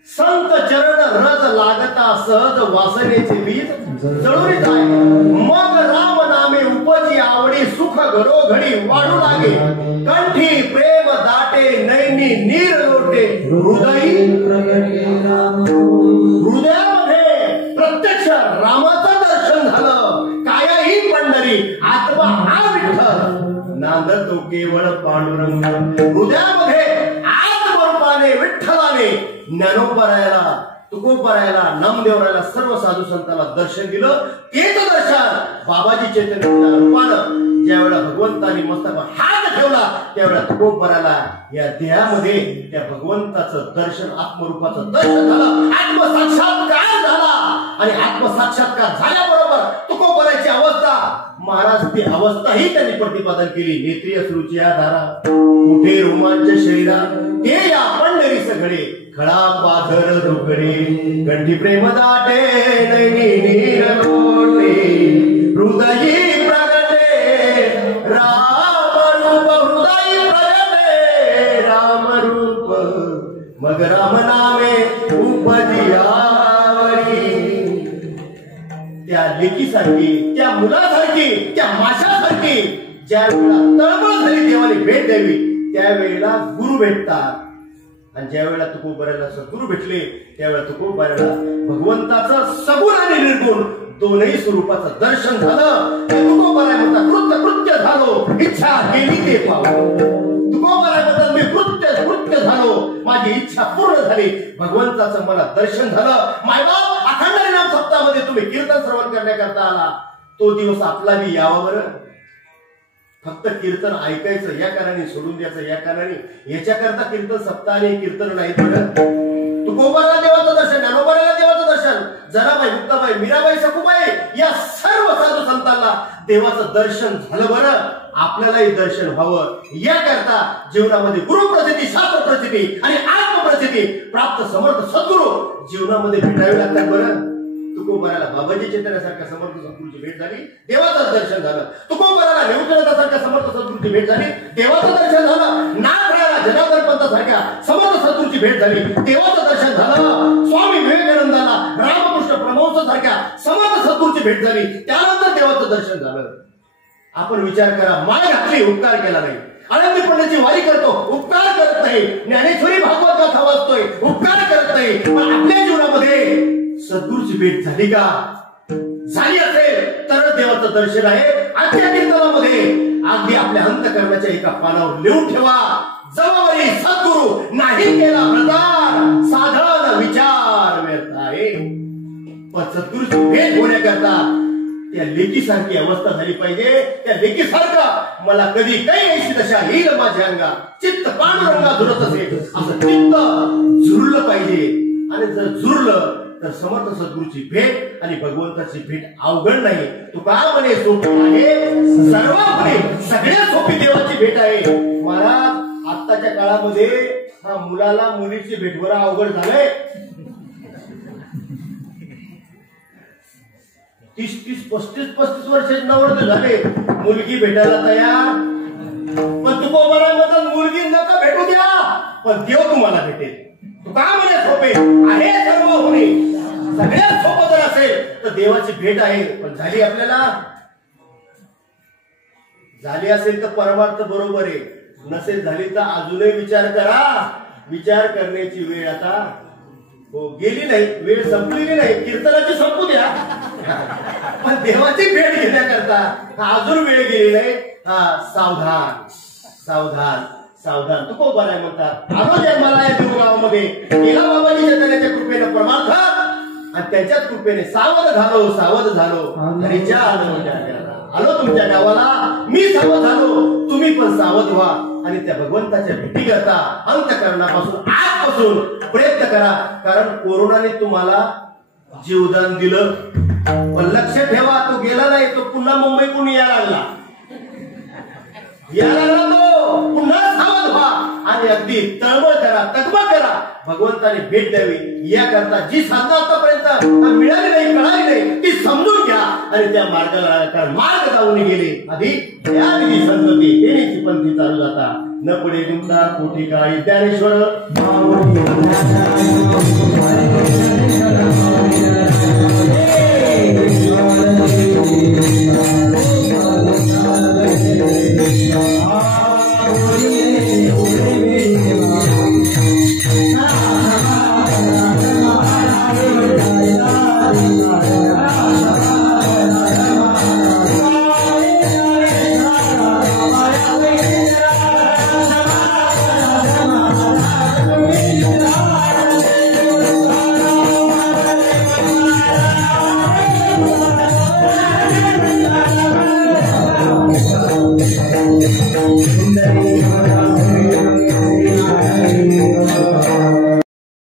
संत चरण रज लागता सहज वासनेचे बीज जळून जाय. मग राम नामे उपजी आवडी सुख घरोघडी वाढू लागे. कंठी प्रेम दाटे नैनी नीर लोटे हृदयामध्ये प्रत्यक्ष रामाचं दर्शन झालं. काया ही पंढरी आत्मा हा विठ्ठल नांदतो केवळ पांडुरंग. हृदयामध्ये आत्मरूपाने विठ्ठलाने ज्ञानोबारायाला, तुकोबारायाला, नामदेवरायाला, सर्व साधू संतांना दर्शन दिलं. तेच दर्शन बाबाजी चैतन्याच्या रूपानं ज्यावेळेला भगवंतानी मस्तकावर हात ठेवला त्यावेळेला तुकोबारायाला या देहामध्ये त्या भगवंताचं दर्शन, आत्मरूपाचं दर्शन झालं. आत्मसाक्षात्कार झाला आणि आत्मसाक्षात्कार झाल्याबरोबर तुकोबारायाची अवस्था, महाराज ती अवस्था ही त्यांनी प्रतिपादन केली. नेत्रिय सुरुचिया धारा कुठे रोमांच शरीरा ते या पंढरी सगळे खळा पाथर रुकडे. कंठी प्रेम दाटे नैनी नीर लोटे हृदयी प्रगटे राम रूप. हृदयी प्रगटे राम रूप. मग राम नामे उपजी आवडी. त्या लेकीसारखी, त्या मुलासारखी, त्या माशासारखी ज्या वेळेला तळमळ झाली देवाने भेट द्यावी त्यावेळेला गुरु भेटतात. आणि ज्या वेळेला तुकोबारायाला सद्गुरू भेटले त्यावेळेला तुकोबारायाला भगवंताचं सगुण आणि निर्गुण दोनही स्वरूपाचं दर्शन झालं. तुकोबाराया म्हणतात कृत्य झालो, इच्छा केली ते पावलो. तुकोबाराया म्हणतात मी कृत्य झालो, माझी इच्छा पूर्ण झाली. भगवंताचं मला दर्शन झालं. मायबाप अखंड हरिनाम सप्ताहामध्ये तुम्ही कीर्तन श्रवण करण्याकरता आला, तो दिवस आपला बी यावा बरं. फक्त कीर्तन ऐकायचं या कारणाने, सोडून द्यायचं या कारणाने, याच्याकरता कीर्तन सप्ताहाने कीर्तन नाही बरं. तुकोबाराला देवाचं दर्शन, ज्ञानोबाराला देवाचं दर्शन, जराबाई, मुक्ताबाई, मीराबाई, सखुबाई या सर्व साधू संतांना देवाचं दर्शन झालं बरं. आपल्यालाही दर्शन व्हावं याकरता जीवनामध्ये गुरुप्रसिद्धी, शास्त्र प्रसिद्धी आणि आत्मप्रसिद्धी प्राप्त समर्थ सद्गुरू जीवनामध्ये भेटावे लागतात बरं. तुकोबाराला बाबाजी चैतन्यासारख्या समर्थ सद्गुरूची भेट झाली, देवाचं दर्शन झालं. तुकोबाराला नेवचनाथासारख्या समर्थ सद्गुरूची भेट झाली, देवाचं दर्शन झालं. नाथरायाला जनार्दन पंथासारख्या समर्थ सद्गुरूची भेट झाली, देवाचं दर्शन झालं. स्वामी विवेकानंदाला रामकृष्ण परमहंस सारख्या समर्थ सद्गुरूची सद्गुरूची भेट झाली, त्यानंतर देवाचं दर्शन झालं. आपण विचार करा, माय घातली उपकार केला नाही, आनंदी पंडितची वारी करतो उपकार करत नाही, ज्ञानेश्वरी भागवत गाथा वाचतोय उपकार करत नाही, पण आपल्या जीवनामध्ये सद्गुरूची भेट झाली का? झाली असेल तर देवाचं दर्शन आहे. आजच्या कीर्तनामध्ये अगदी आपल्या अंतःकरणाच्या एका पानावर लिहून ठेवा, जवळी सद्गुरू नाही केला प्रचार, साधन विचार व्यर्थ आहे. पण सद्गुरूची भेट होण्याकरता त्या लेकीसारखी अवस्था झाली पाहिजे. त्या लेकीसारखं मला कधी काही ऐशी दशा येईल माझ्या अंगा, चित्त पांडुरंगा झुरत असेल असं चित्त झुरलं पाहिजे. आणि जर झुरलं तर समर्थ सद्गुरूची भेट आणि भगवंताची भेट अवघड नाही. तुका म्हणे सोपी आहे सर्वांपुढे सगळ्यात सोपी देवाची भेट आहे. महाराज, आत्ताच्या काळामध्ये हा मुलाला मुलीची भेट बरं अवघड झालंय. 30-35 वर्षाचे नवरदेव झाले, मुलगी भेटायला तयार. पण तू बरोबर मुलगी नका भेटू द्या, पण देव तुम्हाला भेटेल. तू का म्हणे सोपे आहे सर्व होणे, सगळ्यात सोपं जर असेल तर देवाची भेट आहे. पण झाली आपल्याला, झाली असेल तर परमार्थ बरोबर आहे, नसेल झाली तर अजूनही विचार करा. विचार करण्याची वेळ आता हो गेली नाही, वेळ संपलेली नाही, कीर्तनाची संपू द्या, पण देवाची भेट घेण्याकरता अजून वेळ गेली नाही. सावधान सावधान सावधान. तुकोबा नाही म्हणतात, आलो जन्माला या देवगावामध्ये गेला बाबाजी चैतन्याच्या कृपेने परमार्थ, आणि त्याच्याच कृपेने सावध झालो सावध झालो. हरीच्या आलो तुमच्या गावाला, मी सावध झालो, तुम्ही पण सावध व्हा. आणि त्या भगवंताच्या भेटी करता अंतःकरणापासून आजपासून प्रयत्न करा. कारण कोरोनाने तुम्हाला जीवदान दिलं, पण लक्ष ठेवा, तो गेला नाही, तो पुन्हा मुंबईकडून यायला लागला तो पुन्हा सावध व्हा आणि अगदी तळमळ करा, तकबा करा, भगवंताने भेट द्यावी याकरता जी साधना आतापर्यंत मिळाली नाही, कळाली नाही, ती समजून घ्या आणि त्या मार्गाला. कारण मार्ग जाऊन गेले आधी त्या विधी संतती देण्याची पंथी चालू जाता. न पुढे तुमचा कोठी काळी ज्ञानेश्वर सुंदरी